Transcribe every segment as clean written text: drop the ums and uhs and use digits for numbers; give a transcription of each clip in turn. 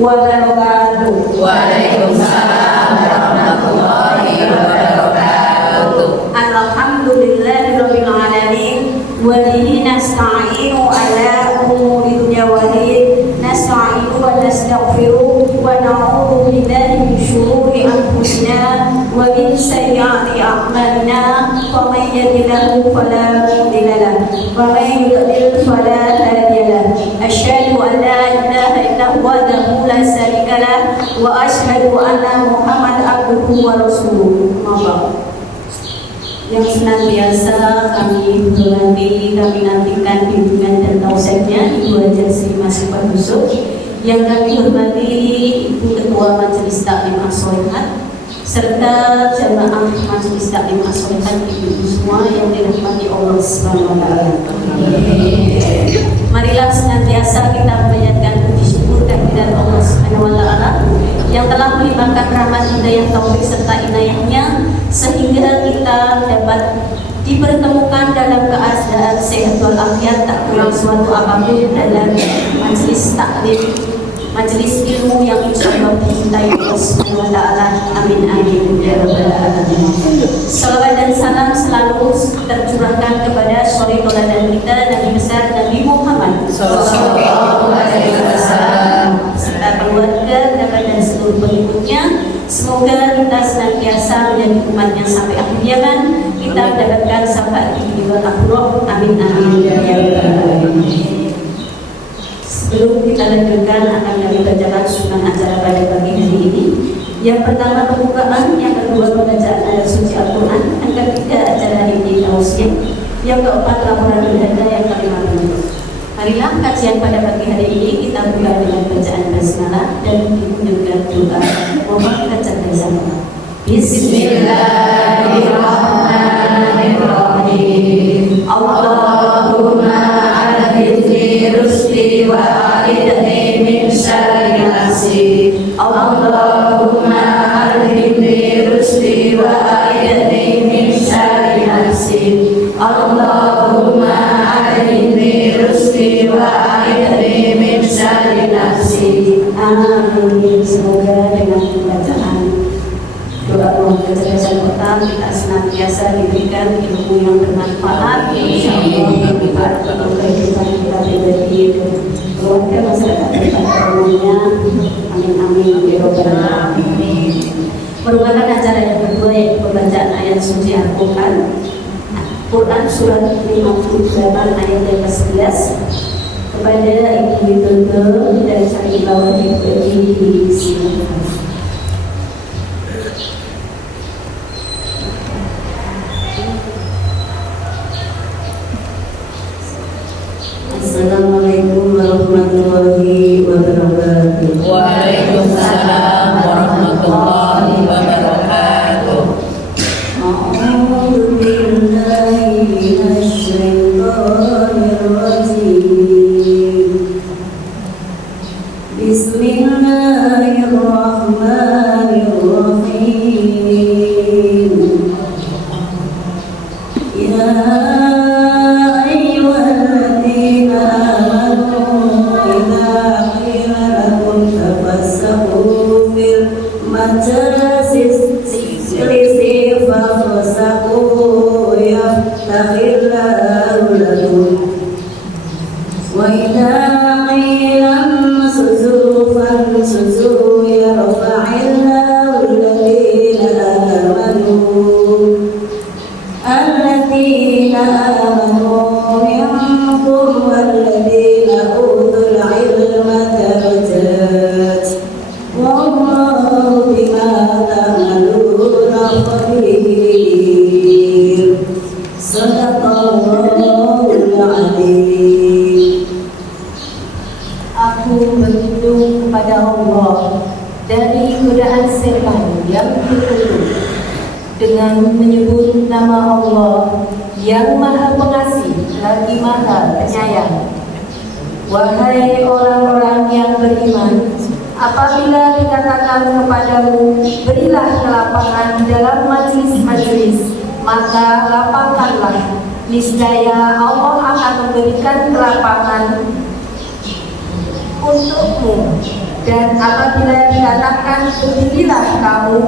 wabarakatuh. Waalaikumsalam warahmatullahi wabarakatuh. Alhamdulillahirabbil alamin wa bihi nasta'inu ala umuri dunya wa din. Nasta'inu wa nastaghfiru wa na'udzu billahi min shururi anfusina wa min sayyiati a'malina. Faman yahdihillahu fala mudilla lahu wa man yudlil fala hadiya lahu. Asyhadu an la ilaha illallah wahdahu la syarika lahu wa asyhadu anna Muhammadan abduhu wa rasuluh. Yang senantiasa kami hormati, kami nantikan bimbingan dan tausiahnya Ibu Hajar Sri Masifah Yusuf, yang kami hormati Ibu Ketua Majelis Taklim As-Sholihat serta jamaah Majelis Taklim As-Sholihat, ibu-ibu semua yang dirahmati Allah Subhanahu wa taala. Marilah senantiasa kita memanjatkan puji syukur kehadirat Allah Subhanahu wa taala yang telah melimpahkan rahmat, hidayah, taufik serta inayahnya sehingga kita dapat dipertemukan dalam keadaan sehat walafiat, tak kurang suatu apapun dalam majelis taklim, majelis ilmu yang insyaallah dicintai Allah Subhanahu wa taala. Amin amin ya rabbal alamin. Salawat dan salam selalu tercurahkan kepada suri tauladan kita Nabi besar Nabi Muhammad sallallahu alaihi wasallam serta keluarga, kerabat dan seluruh pengikutnya. Semoga kita senantiasa menjadi umatnya sampai akhir zaman, kita mendapatkan syafaat di wal akhirah. Amin amin ya rabbal alamin. Sebelum kita lanjutkan, akan kami bacakan susunan acara pada pagi hari ini. Yang pertama pembukaan, yang kedua pembacaan ayat suci Al-Quran, yang ketiga acara ini tausiah, yang keempat laporan berharga, yang kelima penutup. Marilah kajian pada pagi hari ini kita buka dengan bacaan basmalah dan diundangkan doa. Mohon baca bersama. Bismillahirrahmanirrahim. Allahumma alhidni rusdi wa a'idni min syarri nafsi. Allahumma alhidni rusdi wa a'idni min syarri nafsi. Allahumma alhidni rusdi wa a'idni min syarri nafsi. Amin. Semoga dengan pembacaan doa kecerdasan otak kita senantiasa diberikan ilmu yang bermanfaat, insyaallah bermanfaat untuk kehidupan kita pribadi dan keluarga masyarakat tempat umumnya. Amin amin ya rabbal alamin. Merupakan acara yang kedua, yaitu pembacaan ayat suci Al-Quran. Quran surat 58 ayat yang ke-11. Kepada Ibu Tonton dan Sari Bawah diberi di sini. Assalamualaikum warahmatullahi wabarakatuh. Waalaikumsalam warahmatullahi wabarakatuh. A'udzu billahi minasy syaithanir rajim. Bismillahirrahmanirrahim. Ya ayyuhalladzina amanu idza qila lakum tafassahu fil majalis fafsahu yaftahillahu lakum wa idza qila ansuzu fansuzu yarfa'illahu alladhina amanu minkum walladhina utul ilma darajat wallahu bima ta'maluna khabir. Sadaqallahul azim. Aku berlindung kepada Allah dari godaan setan yang terkutuk dengan menyebut nama Allah yang Maha Pengasih lagi Maha Penyayang. Wahai orang-orang yang beriman, apabila dikatakan kepadamu berilah kelapangan dalam majelis-majelis, maka lapangkanlah. Niscaya Allah akan memberikan kelapangan untukmu Dan apabila dikatakan berdirilah kamu,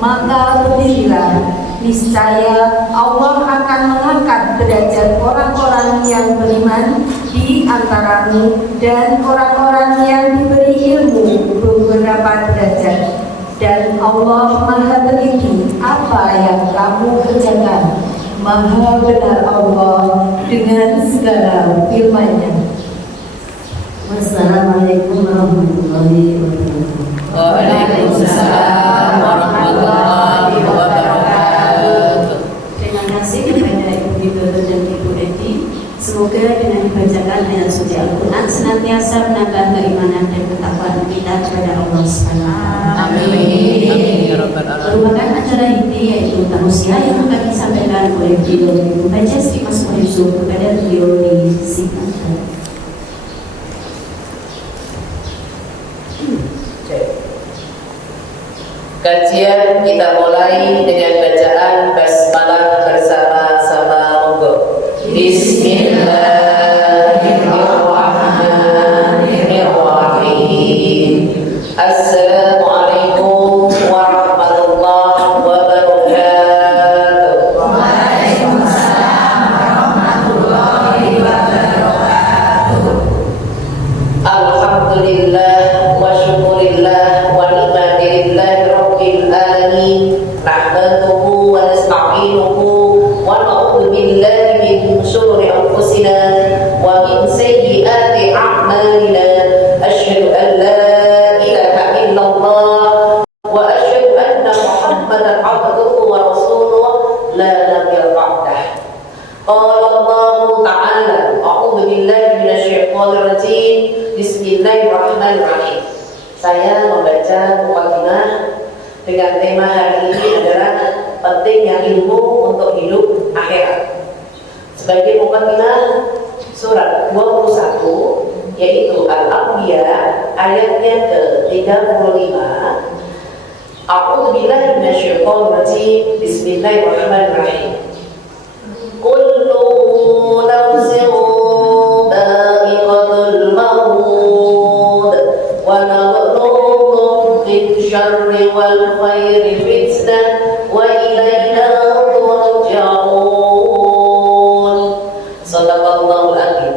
maka berdirilah. Niscaya Allah akan mengangkat derajat orang-orang yang beriman di antaramu dan orang-orang yang diberi ilmu beberapa derajat. Dan Allah Maha teliti apa yang kamu kerjakan. Maha benar Allah dengan segala firman-Nya. Wassalamualaikum warahmatullahi wabarakatuh. Waalaikumsalam warahmatullahi wabarakatuh. Terima kasih kepada Ibu Widodo dan Ibu Edi. Semoga dengan dibacakan ayat suci Al-Quran senantiasa menambah keimanan dan ketakwaan kita kepada Allah SWT. Amin. Amin ya rabbal alamin. Merupakan acara ini yaitu tausiah yang akan disampaikan oleh beliau Ibu Bajas Dimas Morizo kepada beliau disiapkan. Kajian kita mulai dengan bacaan basmalah bersama-sama, monggo. Bismillahirrahmanirrahim. Assalamualaikum warahmatullahi wabarakatuh. Waalaikumsalam warahmatullahi wabarakatuh. Alhamdulillah wa syukurillah wa ni'matillahi rabbil alamin. Nahmaduhu wa nasta'inuhu wa na'udzu billahi min syururi anfusina wa min sayyiati a'malina. Asyhadu an la ilaha illallah wa asyhadu anna Muhammadan 'abduhu wa rasuluhu la nabiyya ba'dah. Qala Allah ta'ala, a'udzu billahi minasyaitonir rajim. Bismillahirrahmanirrahim. Saya membaca mukadimah dengan tema hari ini adalah pentingnya ilmu untuk hidup akhirat. Sebagai mukadimah surat 21 yaitu Al-Anbiya ayatnya ke-35. A'udzu billahi minasyaitonir rajim. Bismillahirrahmanirrahim. Kullu nafsin dha'iqatul maut wa nabluukum bisyarri wal khairi fitnah wa ilaina turja'un. Shadaqallahul azim.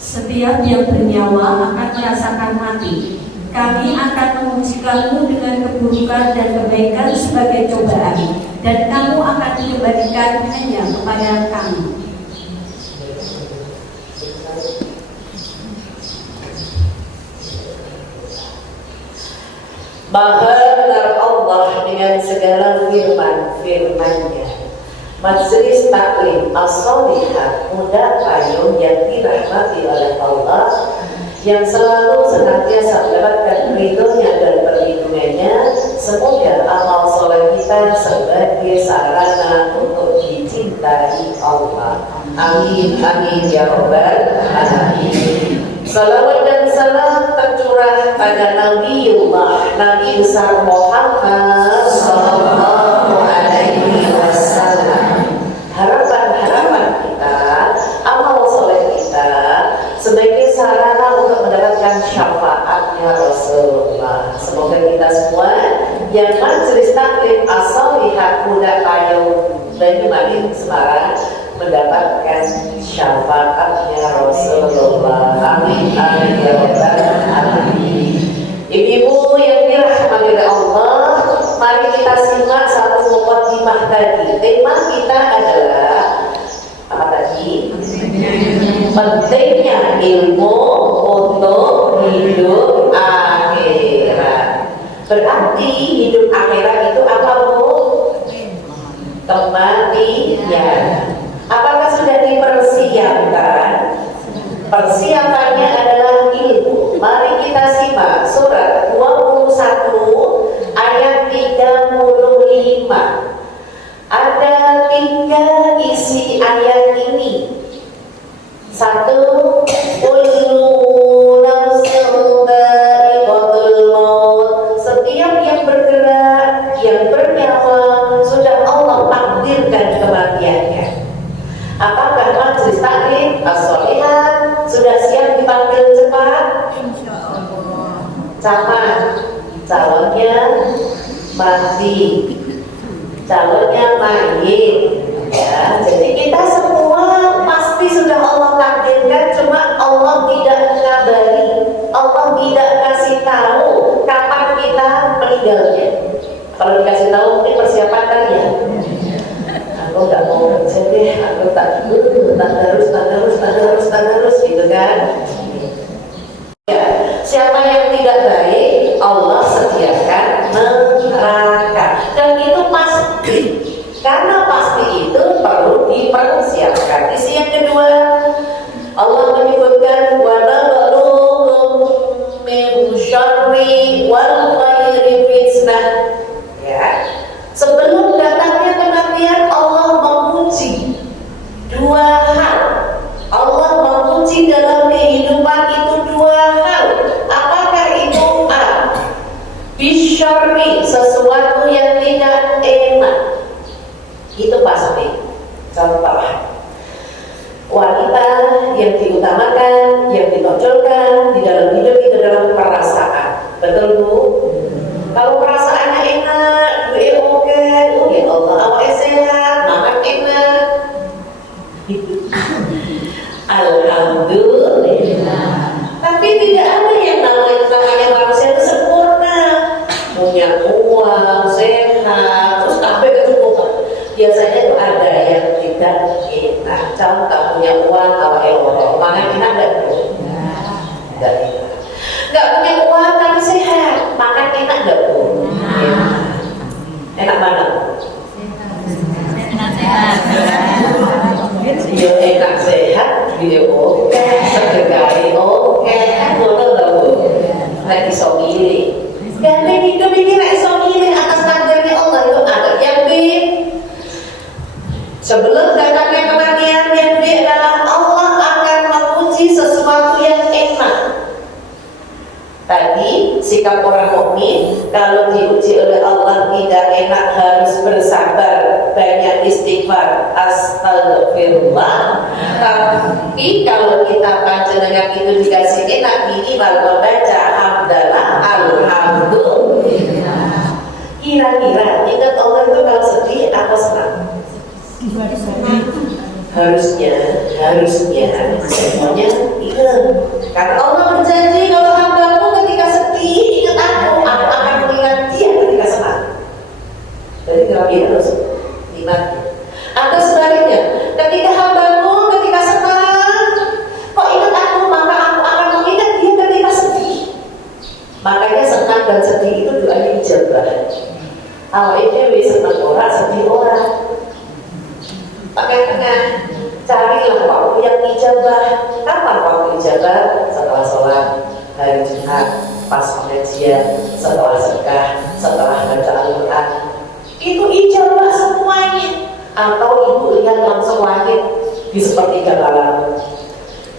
Setiap yang bernyawa akan merasakan mati. Kami akan mengujikanmu dengan keburukan dan kebaikan sebagai cobaan, dan kamu akan dikembalikan hanya kepada kami. Maha benar Allah dengan segala firman-Nya. Majelis Taklim As-Sholihah Muda Payung yang dirahmati oleh Allah, yang selalu senantiasa mendapatkan ridhonya dan perlindungannya. Semoga amal soleh kita sebagai sarana untuk dicintai Allah. Amin, amin ya rabbal alamin. Salawat dan salam tercurah pada Nabiullah Nabi besar Muhammad sallallahu alaihi wasallam. Harapan-harapan kita, amal soleh kita sebagai sarana untuk mendapatkan syafaatnya Rasulullah. Semoga kita semua yang majelis taklim As-Sholihah Muda Payung Banyumanik Semarang mendapatkan syafaatnya Rasulullah. Amin, amin ya rabbal alamin. Ibu-ibu yang dirahmati oleh Allah, mari kita simak satu mukadimah tadi. Tema kita adalah apa tadi? Pentingnya ilmu untuk hidup akhirat. Berarti hidup akhirat itu apa, Bu? Kematian. Apakah sudah dipersiapkan? Persiapannya adalah ilmu. Mari kita simak surat 21 ayat 35. Ada 3 isi ayat ini. 1, kullu nafsin dha'iqatul maut. Setiap sama calonnya mati, calonnya mayit. Ya, jadi kita semua pasti sudah Allah takdirkan, cuma Allah tidak mengabari, Allah tidak kasih tahu kapan kita meninggalnya. Kalau dikasih tahu mungkin persiapan kan ya. Aku nggak mau kerja deh, aku tak terus gitu kan. Ya, siapa yang tidak baik Allah sediakan neraka, dan itu pasti. Karena pasti itu perlu dipersiapkan. Isi yang kedua, Allah menyebutkan wa nabluukum min syarri wal khairi fitnah. Ya. Sebelum datangnya kematian, Allah menguji dua hal. Allah menguji dalam kehidupan itu dua hal. Apakah itu? A, bisyarri, sesuatu yang tidak enak. Itu pasti. Contoh, wanita yang diutamakan, yang ditonjolkan di dalam hidup itu dalam perasaan. Betul Bu? Kalau perasaannya enak, duit oke, ya Allah, awalnya sehat, makan enak. Alhamdulillah. Tapi tidak ada yang namanya manusia itu sempurna. Punya uang, sehat, terus sampai kecukupan. Biasanya itu ada yang tidak enak. Contoh, punya uang, awal makan enak enggak tuh? Tidak enak. Enggak punya uang tapi sehat, makan enak enggak tuh? Enak mana? Ya enak sehat, dia oke, sedegai oke, ngono lho Bu. Nek iso milih. Dan hidup ini nek iso milih atas takdirnya Allah itu ada yang B. Sebelum datangnya kematian, yang B adalah Allah akan menguji sesuatu yang enak. Tadi sikap orang mukmin kalau diuji oleh Allah tidak enak harus bersabar, banyak istighfar, astagfirullah. Tapi kalau kita panjenengan itu dikasih enak, minimal membaca hamdalah, alhamdulillah. Kira-kira ingat Allah itu kalau sedih atau senang? Harusnya semuanya ingat. Karena Allah berjanji kalau hambamu ketika sedih ingat aku akan mengingat dia ketika senang. Jadi kami harus ingat. Atau sebaliknya, ketika hambamu ketika senang kok ingat aku, maka aku akan mengingat dia ketika sedih. Makanya senang dan sedih itu doa ijabah. Awal itu senang orang, sedih orang. Pakai tengah, carilah waktu yang ijabah. Kapan waktu ijabah? Setelah sholat, hari Jumat, pas pengajian, setelah sedekah, setelah baca Al-Quran. Itu ijabah semuanya. Atau ibu lihat langsung langit di sepertiga malam.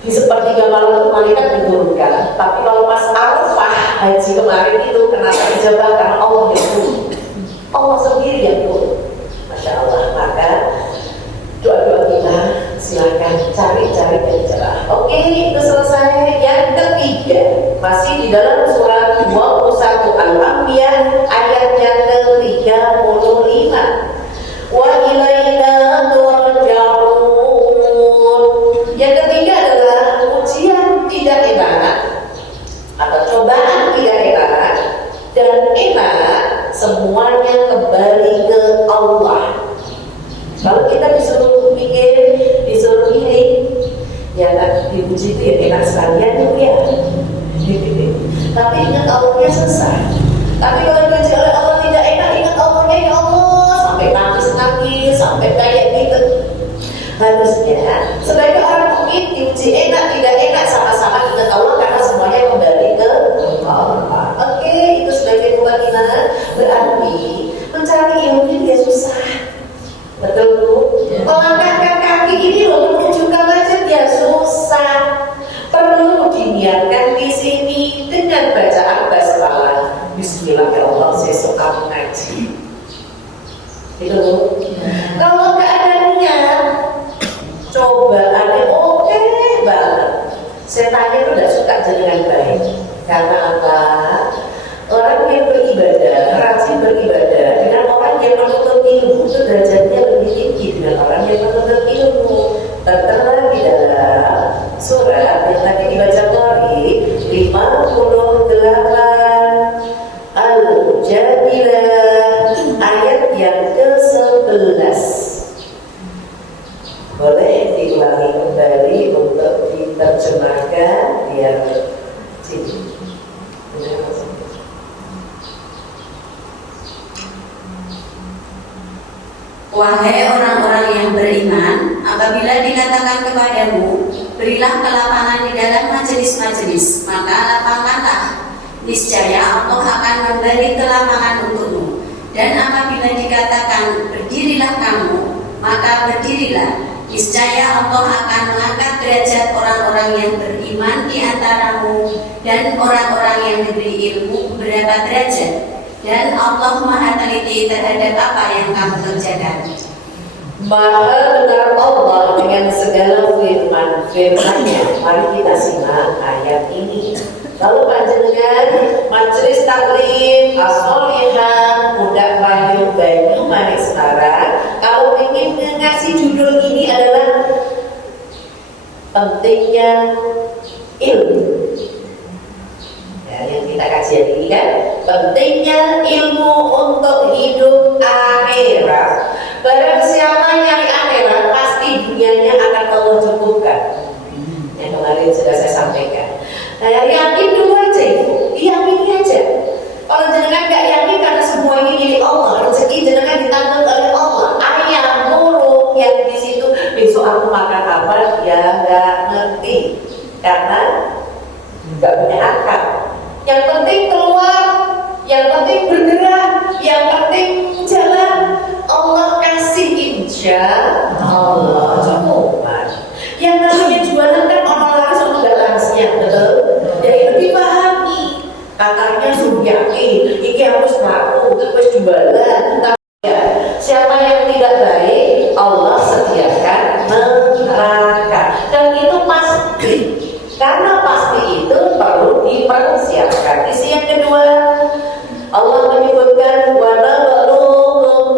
Di sepertiga malam itu malaikat diturunkan. Tapi kalau pas Arafah haji kemarin itu kenapa ijabah? Karena Allah yang turun. Allah sendiri yang turun. Masya Allah. Maka doa-doa kita silakan cari yang cerah. Oke, itu selesai. Yang ketiga masih di dalam surat 21 Al-Anbiya ayat yang ke-35. Wa ilaina turja'un. Yang ketiga adalah ujian tidak enak atau cobaan tidak enak dan enak semuanya kembali ke Allah. Kalau kita disuruh pikir, disuruh ini, ya dipuji itu ya enak sekalian itu ya. Tapi ingat Allahnya susah. Tapi kalau dipuji oleh Allah tidak enak, ingat Allahnya ya Allah sampai nangis, sampai kayak gitu. Harusnya sebagai orang mukmin dipuji enak tidak enak sama-sama ingat Allah karena semuanya kembali ke Allah. Oke, itu sebagai mubakinah berarti mencari ilmu dia susah. Betul Bu? Melangkahkan kaki ini loh menuju ke masjid ya susah. Perlu diniatkan di sini dengan bacaan basmalah. Bismillah ya Allah, saya suka mengaji. Itu Bu. Kalau nggak ada niat, cobaannya oke banget. Setannya itu tidak suka dengan baik. Karena apa? Wahai orang-orang yang beriman, apabila dikatakan kepadamu, berilah kelapangan di dalam majelis-majelis, maka lapangkanlah. Niscaya Allah akan memberi kelapangan untukmu. Dan apabila dikatakan berdirilah kamu, maka berdirilah. Niscaya Allah akan mengangkat derajat orang-orang yang beriman di antaramu dan orang-orang yang diberi ilmu beberapa derajat. Dan Allah Maha teliti terhadap apa yang kamu kerjakan. Maha benar Allah dengan segala firman-Nya. Mari kita simak ayat ini. Kalau panjenengan majelis taklim as-solihan Mudah Banyu Manik Semarang, kalau ingin ngasih judul ini adalah pentingnya ilmu. Ya, yang kita kajian ini kan pentingnya ilmu untuk hidup akhirat. Barang siapa nyari akhirat, pasti dunianya akan Allah cukupkan. Yang kemarin sudah saya sampaikan. Nah, yakin dulu aja ibu, yakini aja. Kalau jenengan nggak yakin karena semua ini milik Allah, rezeki jenengan ditanggung oleh Allah. Ayam, burung yang di situ besok aku makan apa, ya nggak ngerti karena nggak punya akal. Yang penting keluar, yang penting bergerak, yang penting jalan. Allah kasih insya Allah cukup. Yang namanya jualan kan orang laris orang nggak larisnya, betul? Ya itu dipahami. Katanya suruh yakin, ini harus laku, terus jualan. Tapi ya, siapa yang tidak baik, Allah sediakan neraka. Dan itu pasti. Karena pasti itu perlu dipersiapkan. Isi yang kedua, Allah menyebutkan wa nablughum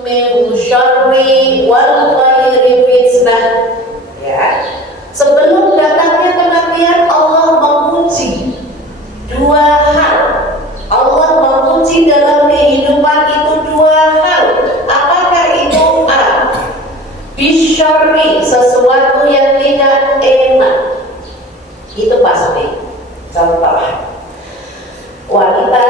min syarri wal khairi fitnah. Ya. Sebelum datangnya kematian, Allah menguji dua hal. Allah menguji dalam kehidupan itu dua hal. Apakah itu A? Bisyarri, sesuatu yang tidak enak. Itu pasti. Contoh, wanita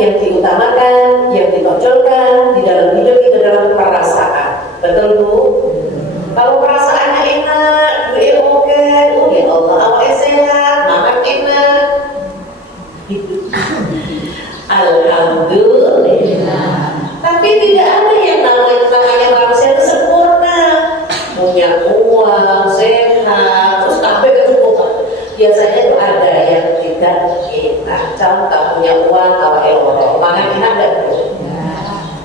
yang diutamakan, yang ditonjolkan di dalam hidup itu dalam perasaan. Betul Bu? Kalau perasaannya enak, duit oke, ya Allah, awalnya sehat, makan enak. Alhamdulillah. Tapi tidak ada yang namanya manusia itu sempurna. Punya uang, sehat, terus sampai kecukupan. Biasanya itu ada yang tidak enak. Contoh punya uang, awalnya makan enak dan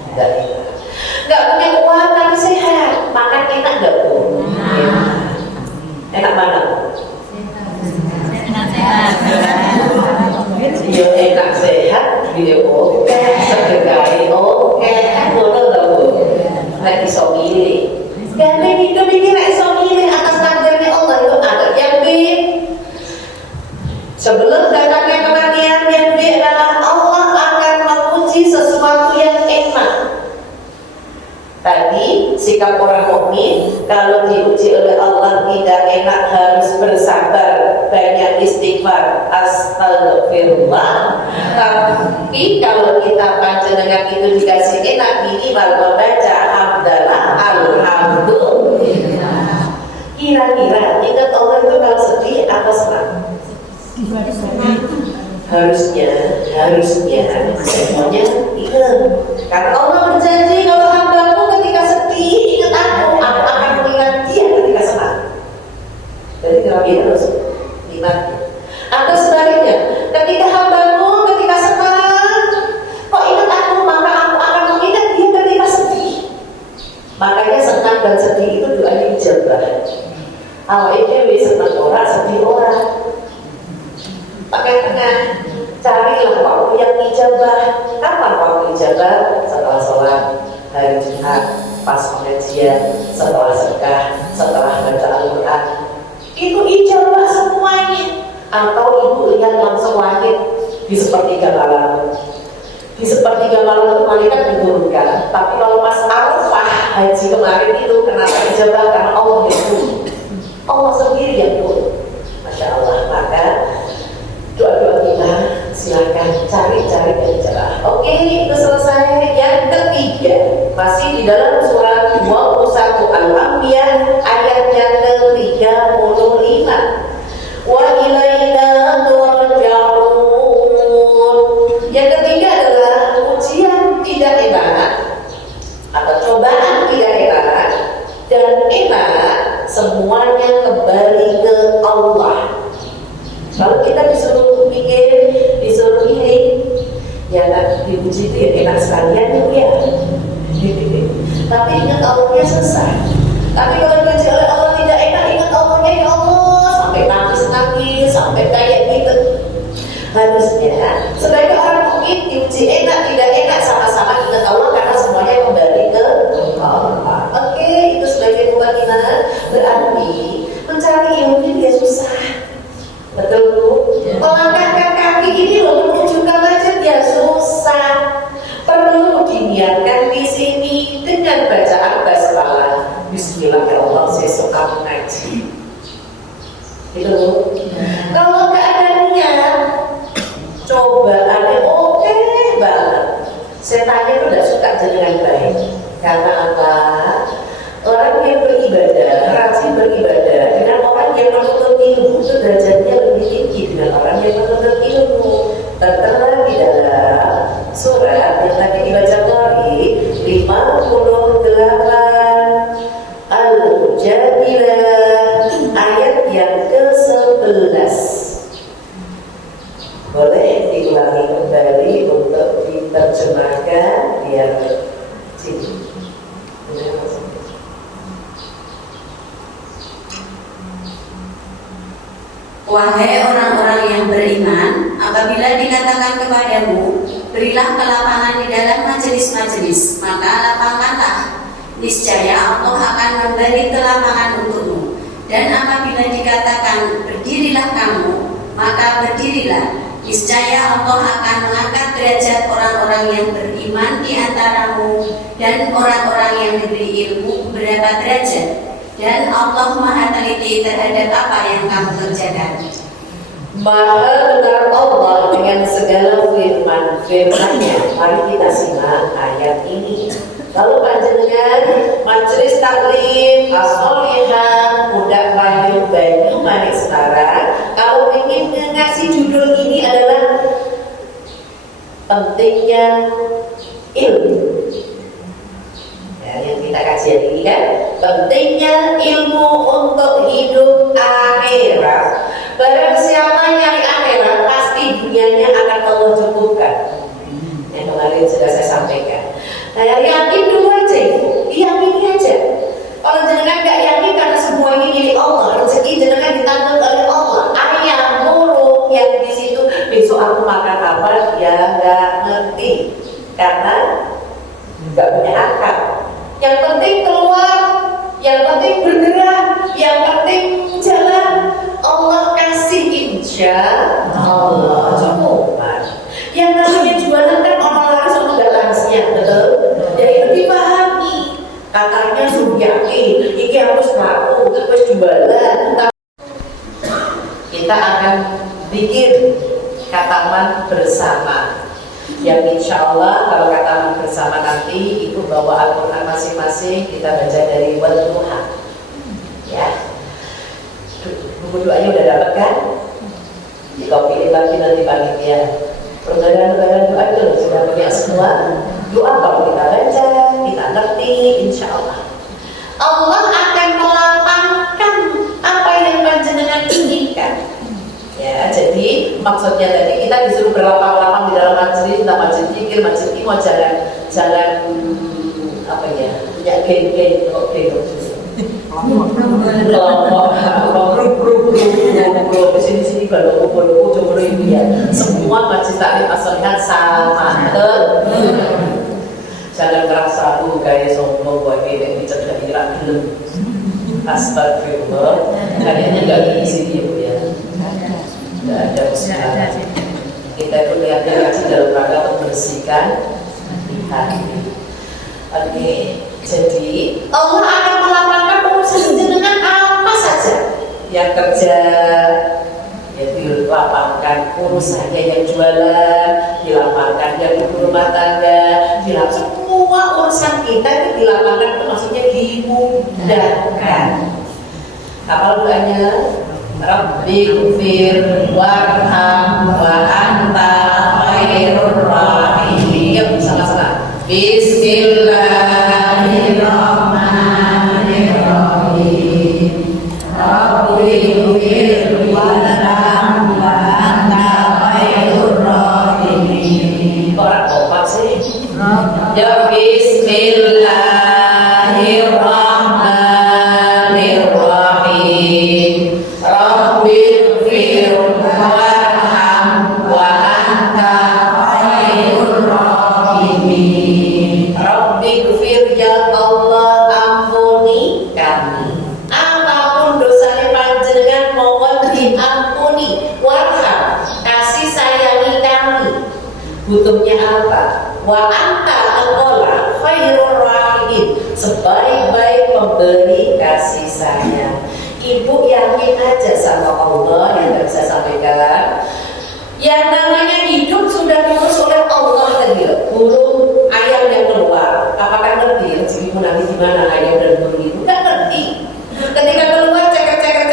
tidak enak. Nggak punya uang tapi sehat, makan enak nggak Bu? Enak mana? Ya enak sehat, dia oke, sedegai oke, ngono nggak Bu? Nggak bisa milih. Karena hidup ini nggak bisa milih atas takdirnya Allah itu ada yang B. Sebelum datangnya kematian, yang B adalah Allah akan menguji sesuatu yang enak. Tadi sikap orang mukmin kalau diuji oleh Allah tidak enak harus bersabar, banyak istighfar, astagfirullah. Tapi kalau kita panjenengan itu dikasih enak, minimal membaca hamdalah, alhamdulillah. Kira-kira ingat Allah itu kalau sedih apa senang? Harusnya semuanya ingat. Karena Allah berjanji kalau hambaku ketika sedih ingat aku akan mengingat dia ketika senang. Jadi kami harus ingat. Atau sebaliknya, ketika hambaku ketika senang kok ingat aku, maka aku akan mengingat dia ketika sedih. Makanya senang dan sedih itu doa dijabah. Awalnya dewe senang orang, sedih orang. Tengah-tengah carilah waktu yang ijabah. Kapan waktu ijabah? Setelah sholat hari Jumat, pas pengajian, setelah sedekah, setelah baca Al-Quran. Itu ijabah semuanya. Atau ibu lihat langsung langit di sepertiga malam. Di sepertiga malam itu malaikat diturunkan. Tapi kalau pas Arafah haji kemarin itu kenapa ijabah? Karena Allah yang turun. Allah sendiri yang turun. Masya Allah. Maka doa-doa kita silakan cari-cari dan cerah. Oke, itu selesai. Yang ketiga, Masih di dalam surat 21 Al-Anbiya ayat yang ke-35. Wa ilaina turja'un. Yang ketiga adalah ujian tidak enak atau cobaan tidak enak dan enak semuanya kembali ke Allah. Kalau kita disuruh pikir, disuruh pilih, ya diuji itu ya enak sekalian ya. Tapi ingat Allahnya susah. Tapi kalau diuji oleh Allah tidak enak, ingat Allahnya ya Allah sampai nangis-nangis, sampai kayak gitu. Harusnya sebagai orang mukmin diuji enak tidak enak sama-sama ingat Allah karena semuanya kembali ke Allah. Oke, itu sebagai kewajiban. Berarti mencari ilmu dia susah. Betul Bu? Melangkahkan kaki ini loh menunjukkan aja dia susah. Perlu diniatkan di sini dengan bacaan basmalah. Bismillahirrahmanirrahim. Saya suka mengaji. Itu Bu. Kalau nggak ada niat, cobaannya oke banget. Setannya itu tidak suka dengan baik. Karena apa? Orang yang beribadah, rajin beribadah dengan orang yang menuntut ilmu itu derajatnya lebih tinggi dengan orang yang menuntut ilmu. Tertera di dalam surat yang tadi dibaca Qari 58 Al-Mujadilah ayat yang ke-11. Boleh diulangi kembali untuk diterjemahkan biar sini. Wahai orang-orang yang beriman, apabila dikatakan kepadamu, berilah kelapangan di dalam majelis-majelis, maka lapangkanlah. Niscaya Allah akan memberi kelapangan untukmu. Dan apabila dikatakan berdirilah kamu, maka berdirilah. Niscaya Allah akan mengangkat derajat orang-orang yang beriman di antaramu dan orang-orang yang diberi ilmu beberapa derajat. Dan Allah Maha teliti terhadap apa yang kamu kerjakan. Maha benar Allah dengan segala firman-Nya. Mari kita simak ayat ini. Lalu panjenengan majelis taklim as-solihah mudah banyu manik sekarang. Kalau ingin ngasih judul ini adalah pentingnya ilmu. Yang kita kaji hari ini kan pentingnya ilmu untuk hidup akhirat. Barang siapa nyari akhirat pasti dunianya akan Allah cukupkan. Yang kemarin sudah saya sampaikan. Nah, yakin dulu aja, yakini aja. Kalau jenengan nggak yakin karena semua ini milik Allah, rezeki jenengan ditanggung oleh Allah. Ayam burung yang di situ besok aku makan apa dia nggak ngerti karena nggak punya akal. Yang penting keluar, yang penting bergerak, yang penting jalan. Allah kasih insya Allah cukup. Yang namanya jualan kan orang langsung nggak langsnya, betul? Ya itu dipahami. Katanya suruh yakin, ini harus laku, harus jualan. Kita akan bikin kataman bersama. Yang insya Allah kalau kataman bersama nanti ibu bawa Al-Quran masing-masing kita baca dari Wadduha. Ya, buku doanya udah dapat kan? Dikopiin lagi nanti panitia. Lembaran-lembaran doa itu sudah punya semua. Doa kalau kita baca, kita ngerti, insya Allah Allah akan melapangkan apa yang panjenengan inginkan. Ya, jadi maksudnya tadi kita disuruh berlapang-lapang di dalam majelis, majelis zikir, majelis ilmu, jangan apa ya, punya gen-gen kok grup di sini kalau kumpul ini ya, semua majelis taklim as-solihah sama. Jangan ngerasa kayak sombong buat kayak dicegah Irak belum. Astagfirullah, kayaknya nggak di sini ya Bu ya. Tidak ada usaha. Kita itu lihatnya ngaji dalam rangka membersihkan hati. Oke, jadi Allah akan melapangkan urusan jenengan apa saja yang kerja, ya dilapangkan urusannya, yang jualan dilapangkan, yang ibu rumah tangga dilapangkan, semua urusan kita itu di lapangan itu maksudnya dimudahkan. Apa doanya? Rabbi ghfir warham wa anta khairur rahimin. Yuk sama-sama. Bismillahirrahmanirrahim. Rabbi ghfir warham wa anta khairur rahimin. Orang kompak sih. Ya Bismillahirrahmanirrahim. Rabbighfir warham wa anta khairur rahimin. Rabbighfir, ya Allah, ampuni kami. Apapun dosanya panjenengan mohon diampuni. Warham, kasih sayangi kami. Butuhnya apa? Wa anta engkaulah khairur rahimin, sebaik-baik pemberi kasih sayang. Ibu yakin aja sama Allah yang bisa sampaikan. Yang namanya hidup sudah diurus oleh Allah tadi. Burung ayam yang keluar, apakah ngerti rezekimu nanti di mana ayam dan burung itu? Nggak ngerti. Ketika keluar ceker,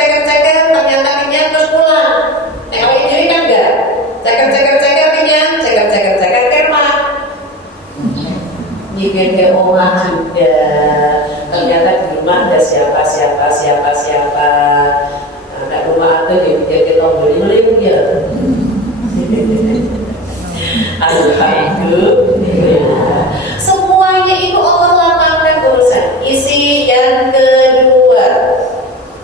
ternyata kenyang terus pulang. Kalau ini kan enggak. Ceker kenyang, ceker kemat. Nyipir ke rumah juga, ternyata di rumah ada siapa. Nah, rumah itu dia tombol ya. Alhamdulillah. Semuanya itu Allah lapangkan urusan. Isi yang kedua,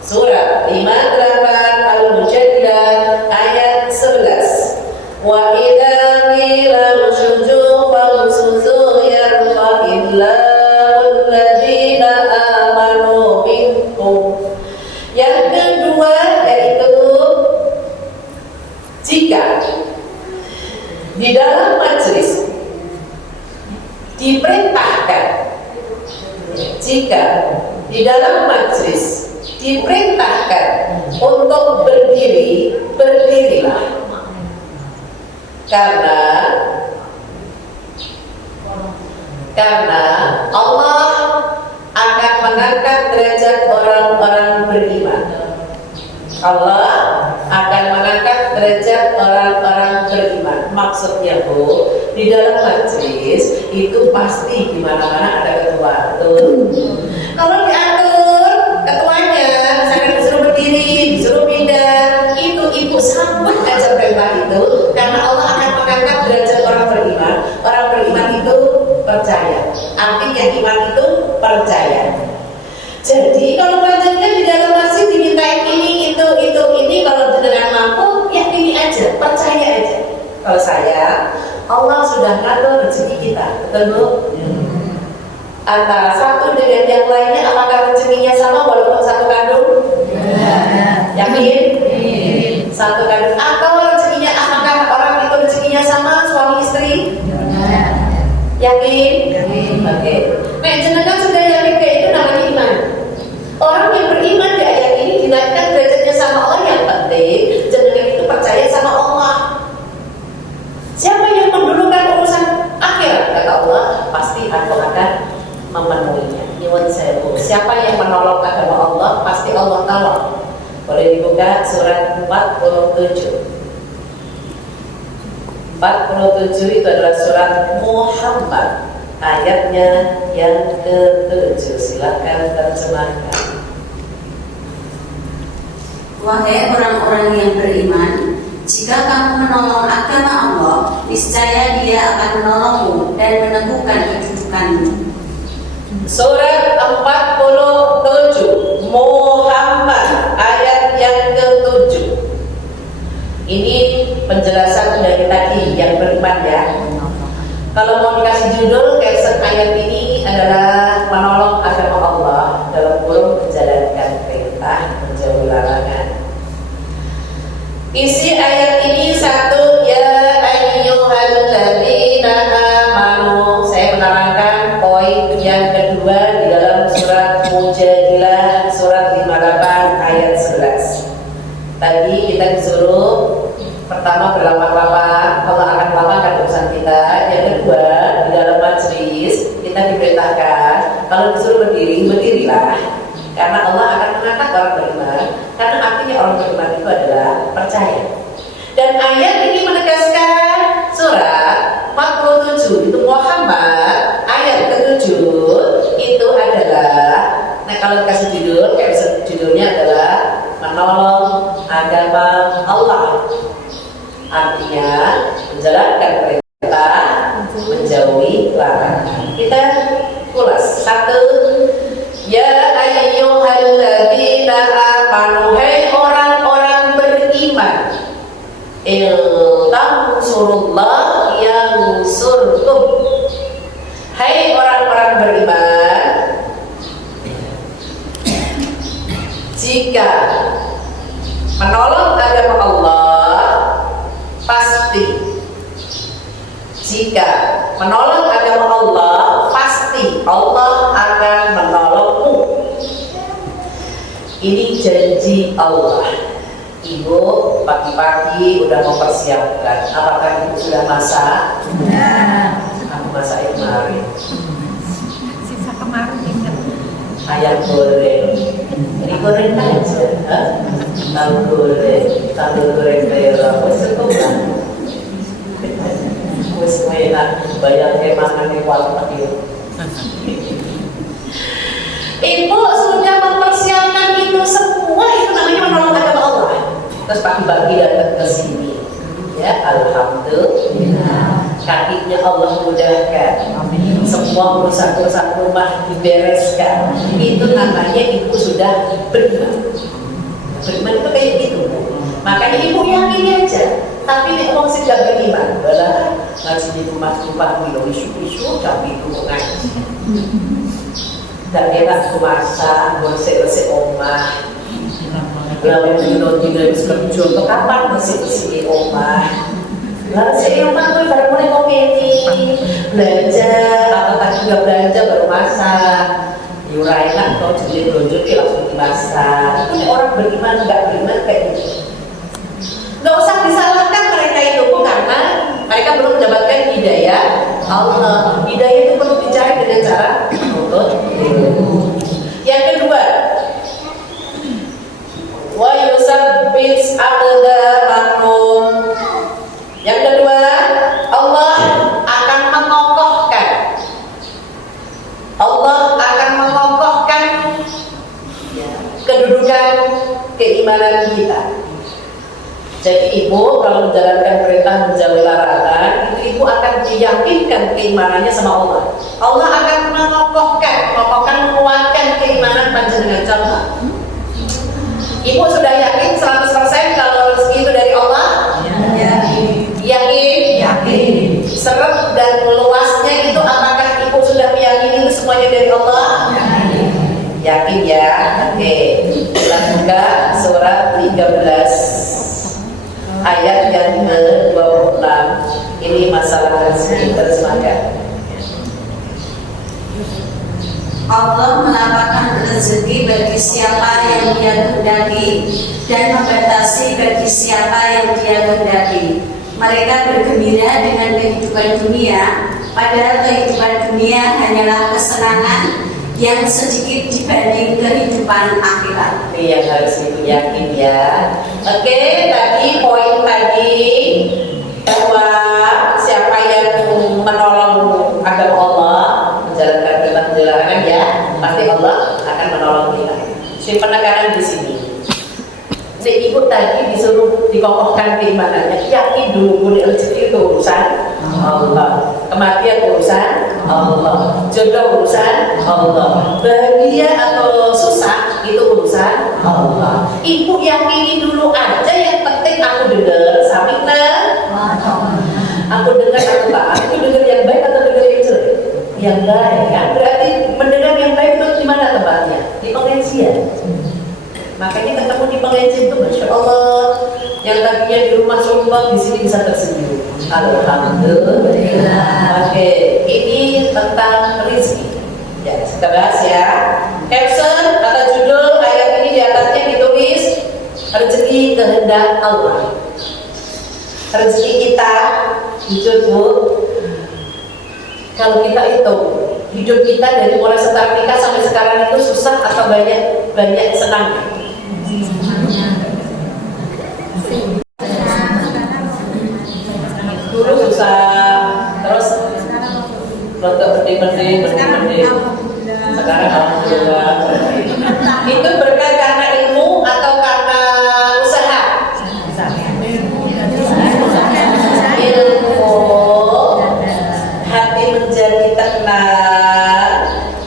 surat 58 Al-Mujadilah ayat 11. Wa idza qila usjudu famsudu yarfa'illahu alladziina aamanu minkum. Yang kedua yaitu jika di dalam majelis diperintahkan, untuk berdiri, berdirilah. Karena Allah akan mengangkat derajat orang-orang beriman. Allah akan mengangkat derajat orang-orang beriman. Maksudnya Bu, di dalam majelis itu pasti di mana-mana ada ketua. Betul. Kalau diatur ketuanya, misalkan disuruh berdiri, disuruh pindah, itu ibu sambut aja perintah itu, karena Allah akan mengangkat derajat orang beriman. Orang beriman itu percaya. Artinya iman itu percaya. Jadi kalau panjenengan di dalam masjid dimintain ini, itu, kalau jenengan mampu, ya ini aja, percaya aja. Kalau saya, Allah sudah ngatur rezeki kita, betul Bu? Antara satu dengan yang lainnya, apakah rezekinya sama walaupun satu kandung? Yakin? Satu kandung. Atau rezekinya, apakah orang itu rezekinya sama suami istri? Yakin? Oke. Nah, jenengan sudah yakin kayak itu namanya iman. Orang yang beriman di ayat ini dinaikkan derajatnya sama Allah. Yang penting jenengan itu percaya sama Allah. Siapa yang mendulukan urusan akhirat, kata Allah, pasti aku akan memenuhinya. Nyuwun sewu. Siapa yang menolong agama Allah, pasti Allah tolong. Boleh dibuka surat 47. 47 itu adalah surat Muhammad, ayatnya yang ke-7. Silakan terjemahkan. Wahai orang-orang yang beriman, jika kamu menolong agama Allah, niscaya Dia akan menolongmu dan meneguhkan kedudukanmu. Surat 47 Muhammad, ayat yang ke-7. Ini penjelasan dari tadi yang beriman ya. Kalau mau dikasih judul, caption ayat ini adalah menolong agama Allah dalam kurung menjalankan perintah, menjauhi larangan. Isi ayat ini satu, ya ayyuhalladzina amanu. Saya menerangkan poin yang kedua di dalam surat Mujadilah surat 58 ayat 11. Tadi kita disuruh pertama berlapang-lapang, Allah akan lapangkan urusan kita. Yang kedua, di dalam majelis kita diperintahkan kalau disuruh berdiri, berdirilah. Karena Allah akan mengangkat orang beriman. Karena artinya orang beriman itu adalah percaya. Dan ayat ini menegaskan surat 47 itu Muhammad ayat ke-7 itu adalah, nah kalau dikasih judul, judulnya adalah menolong agama Allah. Artinya menjalankan perintah, menjauhi larangan. Kita ulas. 1. Ya ayyuhalladzina amanu, hai orang-orang beriman, tansurullah yansurkum, hai orang-orang beriman, jika menolong agama Allah pasti, jika menolong agama Allah pasti Allah akan menolongmu. Ini janji Allah. Ibu pagi-pagi udah mempersiapkan. Apakah ibu sudah masak? Aku masak kemarin. Sisa kemarin ingat. Ayam goreng. Ini goreng aja. Tahu goreng merah. Wes cukup lah. Wes enak. Bayang makan di warung itu. Ibu sudah mempersiapkan itu semua. Itu namanya menolong agama Allah. Terus pagi-pagi datang ke sini, ya alhamdulillah, kakinya Allah mudahkan, semua urusan-urusan rumah dibereskan. Itu namanya ibu sudah beriman. Beriman itu kayak gitu. Makanya ibu yakin aja. Tapi nih orang sih gak beriman, malah ngasih di rumah minum isu-isu, kami itu ngaji. Dan enak masak, bersih-bersih omah. Lalu dino-dino kerja, kapan bersih-bersih di omah? Lalu saya omah tuh baru mulai komedi, belanja, atau tadi juga belanja baru masak. Yurai kan kau jadi belanja langsung dimasak. Itu orang beriman, nggak beriman kayak gitu. Nggak usah disalahkan mereka itu, karena mereka belum mendapatkan hidayah Allah. Hidayah itu perlu dicari dengan cara menuntut ilmu. Yang kedua, wa yusabbit aqdamakum. Yang kedua, Allah akan mengokohkan. Allah akan mengokohkan kedudukan keimanan kita. Jadi ibu kalau menjalankan perintah menjauhi larangan, itu ibu akan diyakinkan keimanannya sama Allah. Allah akan mengokohkan, menguatkan keimanan panjenengan. Contoh, ibu sudah yakin 100% kalau rezeki itu dari Allah? Yakin. Seret dan luasnya itu apakah ibu sudah meyakini itu semuanya dari Allah? Yakin ya. Oke. Kita buka surat 13 ayat yang ke-26. Ini masalah rezeki, terjemahkan. Allah melapangkan rezeki bagi siapa yang Dia kehendaki dan membatasi bagi siapa yang Dia kehendaki. Mereka bergembira dengan kehidupan dunia, padahal kehidupan dunia hanyalah kesenangan yang sedikit dibanding kehidupan akhirat. Ini yang harus ibu yakin ya. Oke, tadi poin tadi bahwa siapa yang menolong agama Allah, menjalankan perintah larangan ya, pasti Allah akan menolong kita. Si penekanan di sini. Si ibu tadi disuruh dikokohkan keimanannya, yakin dulu rezeki itu urusan Allah, kematian urusan Allah, jodoh urusan Allah, bahagia atau susah itu urusan Allah. Ibu yakini dulu aja, yang penting aku dengar samina, aku dengar aku taat. Aku dengar yang baik atau dengar yang jelek? Yang baik kan? Berarti mendengar yang baik itu di mana tempatnya? Di pengajian. Makanya ketemu di pengajian itu, masya Allah, yang tadinya di rumah sumpah di sini bisa tersenyum. Alhamdulillah. Oke, ini tentang rezeki. Ya, kita bahas ya. Caption atau judul ayat ini di atasnya ditulis rezeki kehendak Allah. Rezeki kita, jujur Bu, kalau kita hitung hidup kita dari mulai setelah nikah sampai sekarang itu susah atau banyak senang? Dulu susah, terus rontok berdi. Sekarang alhamdulillah. Itu berkah karena ilmu atau karena usaha? Ilmu, hati menjadi tenang,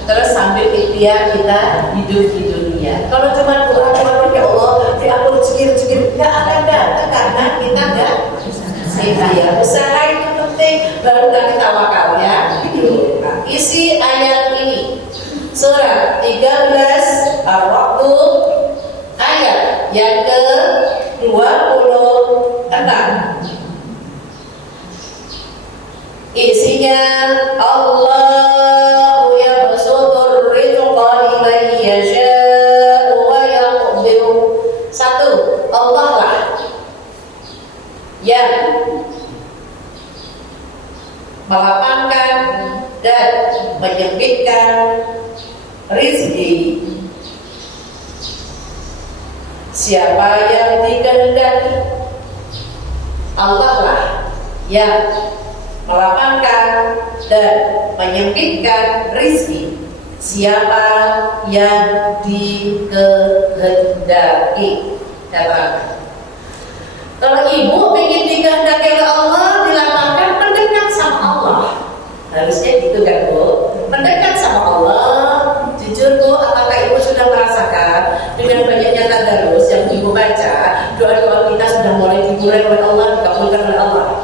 terus sambil ikhtiar kita hidup di dunia. Kalau cuma doa ya Allah, ya aku rezeki nggak akan datang karena kita nggak ikhtiar. Usaha itu penting, baru nanti tawakal ya. Nah, isi ayat ini surat 13 Ar-Ra'd ayat yang ke-26. Isinya Allahu yabsutur rizqa liman yasha'u wa yaqdir. Satu, Allah lah yang melapangkan dan menyempitkan rizki siapa yang dikehendaki. Allah lah yang melapangkan dan menyempitkan rizki siapa yang dikehendaki. Katakan, kalau ibu ingin dikehendaki oleh Allah, dilapangkan, mendekat sama Allah. Harusnya gitu kan Bu, mendekat sama Allah. Jujur Bu, apakah ibu sudah merasakan dengan banyaknya tadarus yang ibu baca, doa-doa kita sudah mulai dimulai oleh Allah, dikabulkan oleh Allah?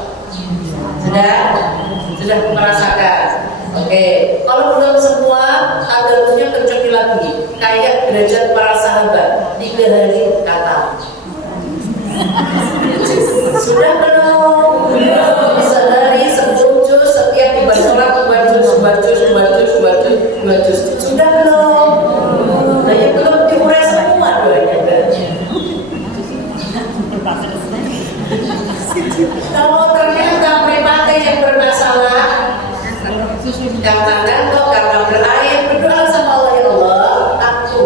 Sudah merasakan. Oke, kalau belum semua, tadarusnya kencengin lagi, kayak derajat para sahabat 3 hari kata. Sudah belum? Sehari 10 juz, setiap tiba sholat 2 juz. Sudah belum? Nah, yang belum diurai semua doanya berarti. Kalau ternyata pribadi yang bermasalah, karena berair, berdoa sama Allah, ya Allah, aku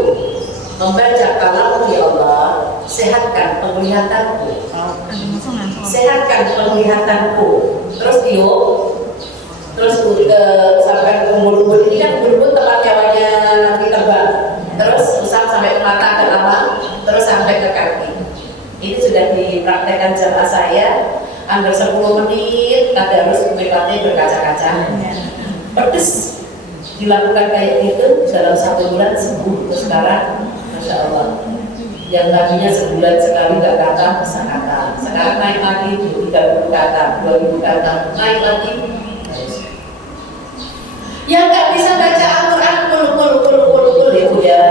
membaca kalammu ya Allah, sehatkan penglihatanku. Terus sampai ke umur-umur ini kan umur tempat nyawanya nanti terbang. Terus usap sampai ke mata agak lama, terus sampai ke kaki. Ini sudah dipraktekkan jamaah saya, hampir 10 menit, tadarus mengikuti berkaca-kaca. Pedes dilakukan kayak gitu dalam 1 bulan sembuh. Terus sekarang, Masya Allah, yang tadinya sebulan sekali nggak kata, bisa kata. Sekarang naik lagi 30 kata, 2000 kata, naik lagi. Yang nggak bisa baca Al-Quran, kul ya Bu ya.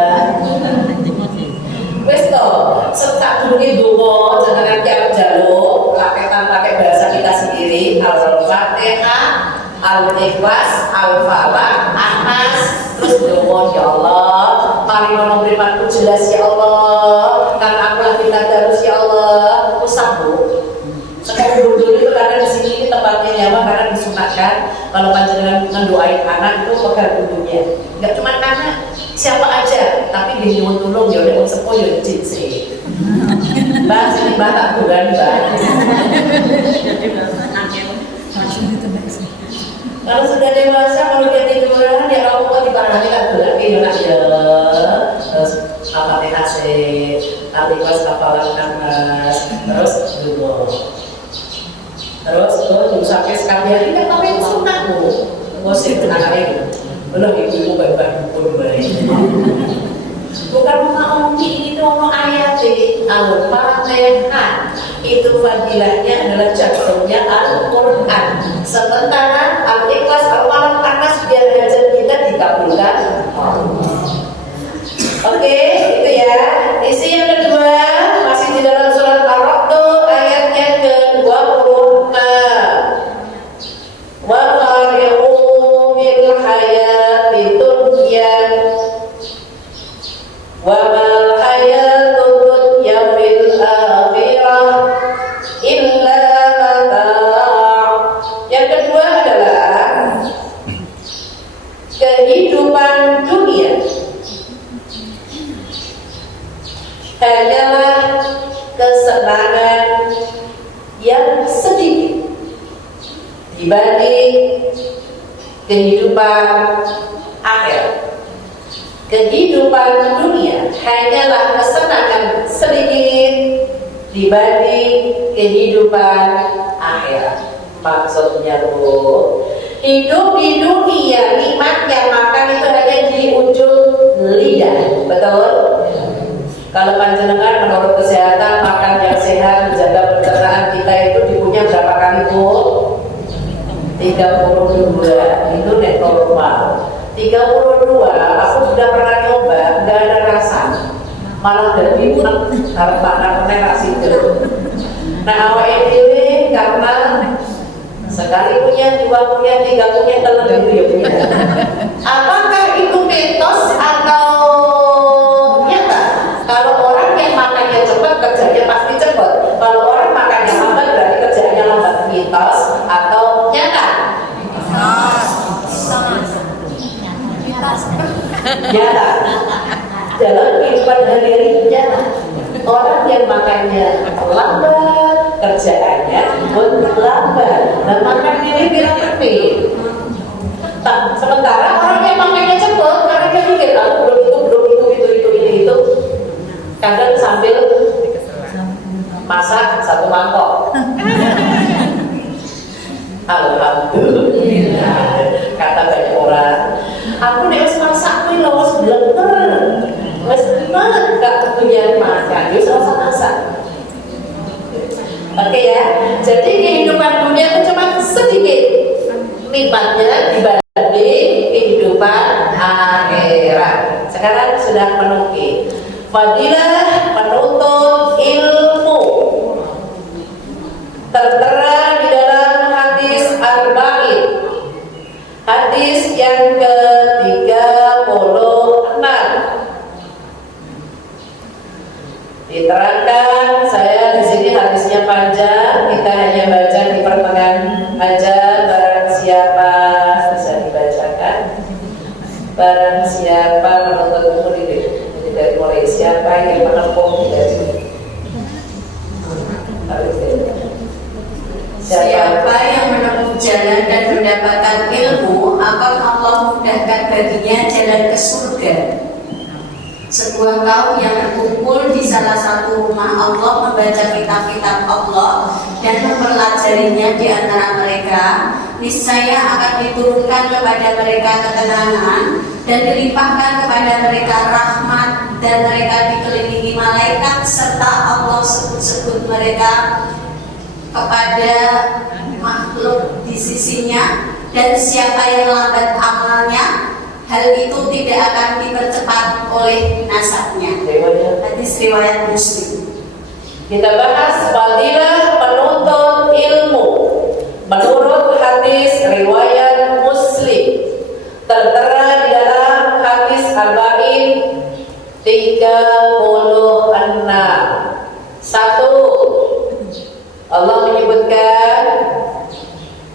Wes toh, serta dulu doa, jangan jaluk, pakai bahasa kita sendiri, Al-Fatihah, Al-Ikhlas, Al-Falaq, Anas, terus doa ya Allah, paling memberikanku jelas ya Allah, karena aku lagi tadarus ya Allah, aku sambung. Sekarang dulu itu karena di sini ini tempatnya nyawa karena disunatkan. Kalau panjenengan mendoain anak itu pegang dulunya, nggak cuma anak, siapa aja, tapi dia nyuwun tulung ya udah sepuh ya jinsi. Mbak sini mbak tak bulan mbak. Kalau sudah dewasa, kalau dia tidur dia rokok di barangnya tak bulan ya nak ya. Terus Al-Fatihah Al-Ikhlas, Al-Falaq, Anas, terus dulu. Terus sampai sekali hari kan tapi itu sunnah Bu. Ngosip anaknya belum ibu baik-baik pun baik. Bukan mau ini ono ayat Al-Fatihah itu fadilahnya adalah jatuhnya Al-Quran. Sementara Al-Ikhlas, Al-Falaq, Anas biar hajat kita dikabulkan. Oke, itu ya. Isi yang kedua masih di dalam surat Ar-Ra'd ayatnya ke-26. Wa farihu bil hayati dunya wa mal hayatud dunya fil akhirah illa mata'. Yang kedua adalah kesenangan yang sedikit dibanding kehidupan akhirat. Kehidupan dunia hanyalah kesenangan sedikit dibanding kehidupan akhirat. Maksudnya Bu, hidup di dunia nikmatnya makan itu hanya di ujung lidah, betul? Kalau panjenengan menurut kesehatan makan yang sehat, menjaga pencernaan kita itu dipunya berapa kali Bu? 32. Itu net normal. 32, aku sudah pernah nyoba, nggak ada rasa, malah jadi harus makan kasih itu. Nah awal dhewe karena sekali punya, dua punya, tiga punya, telur itu ya punya. Apakah itu mitos atau nyata? Kalau orang yang makannya cepat, kerjanya pasti cepat. Kalau orang makannya lambat, berarti kerjanya lambat. Mitos atau nyata? Nyata. Dalam kehidupan hari-hari nyata. Orang yang makannya lambat, kerjaannya pun lambat. Dan makan ini bilang tepi. Sementara orang yang makannya cepat, karena dia mikir aku belum itu. Kadang sambil masak satu mangkok. Alhamdulillah. Kata banyak orang, aku nih harus masak nih loh, harus bener. Mas gimana gak punya makan, dia masak. Oke ya, jadi kehidupan dunia itu cuma sedikit nikmatnya dibanding kehidupan akhirat. Sekarang sudah menukik fadilah penuntut ilmu tertera di dalam hadis Arba'in, hadis yang ke-36. Diterangkan, saya di sini hadisnya panjang, kita hanya baca di pertengahan aja. Barang siapa bisa dibacakan, barang siapa menuntut ilmu jadi dari mulai siapa yang menempuh dari Siapa yang menempuh jalan dan mendapatkan ilmu, akan Allah mudahkan baginya jalan ke surga. Sebuah kaum yang berkumpul di salah satu rumah Allah membaca kitab-kitab Allah dan mempelajarinya di antara mereka, niscaya akan diturunkan kepada mereka ketenangan dan dilimpahkan kepada mereka rahmat, dan mereka dikelilingi malaikat serta Allah sebut-sebut mereka kepada makhluk di sisinya. Dan siapa yang lambat amalnya, hal itu tidak akan dipercepat oleh nasabnya. Hadis riwayat Muslim. Kita bahas fadilah penuntut ilmu menurut hadis riwayat Muslim, tertera di dalam hadis Arba'in 36. 1. Allah menyebutkan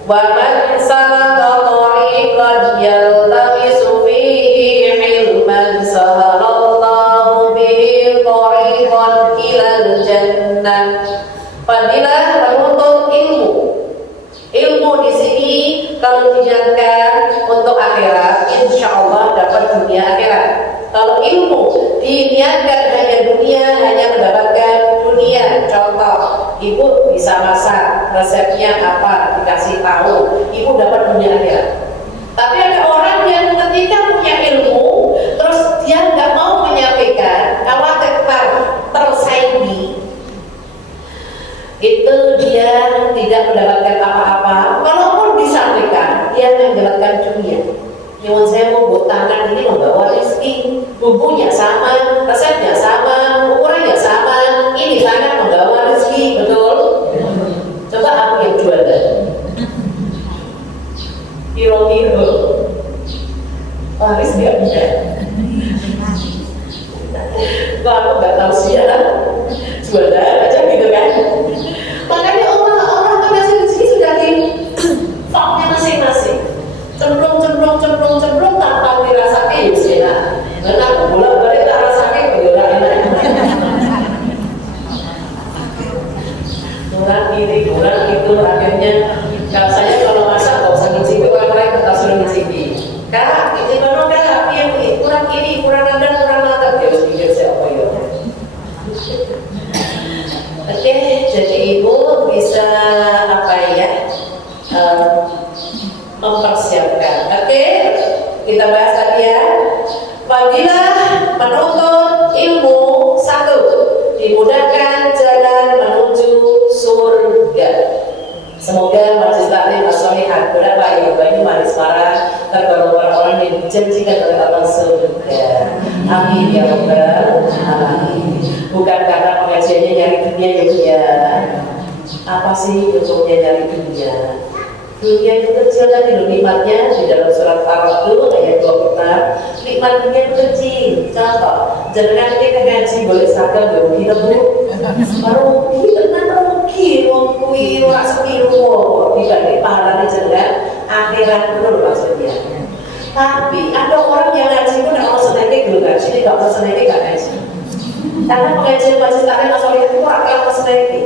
wa man salaka tariqan yaltamisu fihi ilman sahalallahu bihi tariqan ilal jannah. Fadilah penuntut ilmu. Ilmu di sini kalau diniatkan untuk akhirat, insya Allah dapat dunia akhirat. Kalau ilmu diniatkan hanya dunia, hanya mendapatkan dunia. Contoh, ibu bisa masak, resepnya apa, dikasih tahu, ibu dapat dunia akhirat. Tapi ada orang yang ketika punya ilmu, terus dia nggak mau menyampaikan, khawatir tersaingi, itu dia tidak mendapatkan apa-apa. Walaupun disampaikan, dia akan mendapatkan dunia. Nyuwun saya mau buat tangan ini membawa rezeki, bumbunya sama, resepnya sama, ukurannya sama, ini tangan membawa rezeki, betul? Coba aku yang jualan, hero, Paris nggak bisa. Aku nggak tahu sih ya, jualan aja gitu kan. Makanya orang tuh ngasih rezeki sudah di faknya masing-masing. Cemplung tanpa dirasakan ya enak. Dan aku bolak-balik tak rasakan ya enak. mempersiapkan. Oke, kita bahas lagi ya. Fadilah menuntut ilmu, satu, dimudahkan jalan menuju surga. Semoga majelis taklim as-solihat berapa ya Banyumanik Semarang tergolong orang yang dijanjikan oleh Allah surga. Amin ya rabbal alamin. Bukan karena pengajiannya nyari dunia ya. Apa sih untuknya nyari dunia? Dunia itu kecil tadi loh nikmatnya di dalam surat Al-Qur'an ayat 26. Nikmat dunia itu kecil. Contoh, jangan kita ngaji boleh sakal rugi bu. Rugi tenan rugi wong kuwi ora sepiro dibanding pahalane jenengan akhirat itu lho maksudnya. Tapi ada orang yang ngaji pun enggak mau senenge gelem ngaji, enggak mau senenge enggak ngaji. Karena pengajian majelis taklim as-solihat itu ora kalah senenge.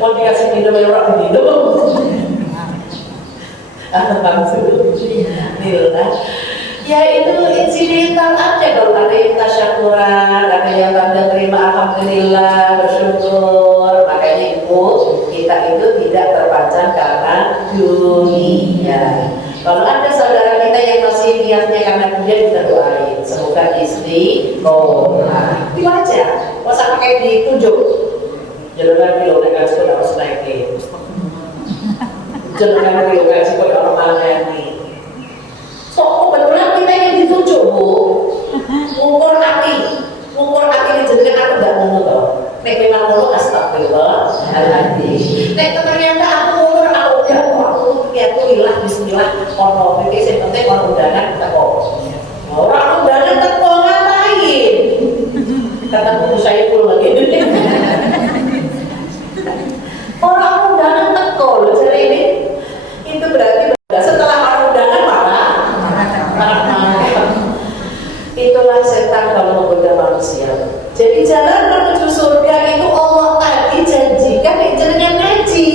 Mau dikasih minum yang orang minum. Ya itu insidental aja kalau ada yang tasyakuran, ada yang tanda terima alhamdulillah, bersyukur. Makanya ibu kita itu tidak terpanjang karena dunia. Kalau ada saudara kita yang masih niatnya karena dunia, kita doain semoga istri diwajar. Masa pakai ditunjuk. Jangan bilang dengan sekolah harus naik. Jangan bilang dengan sekolah orang mana ini. So kebetulan kita yang ditunjuk bu, ngukur hati ini jenengan aku tidak mau loh. Nek memang mau astagfirullah, alhamdulillah. Nek ternyata aku hilang bismillah, ono pikir saya penting orang undangan kita kok. Orang undangan kita kok ngapain? Kata buku saya pun lagi. Orang undangan teko loh jadi ini itu berarti setelah orang undangan marah. Itulah setan kalau menggoda manusia. Jadi jalan menuju surga itu Allah tadi janjikan dengan ngaji.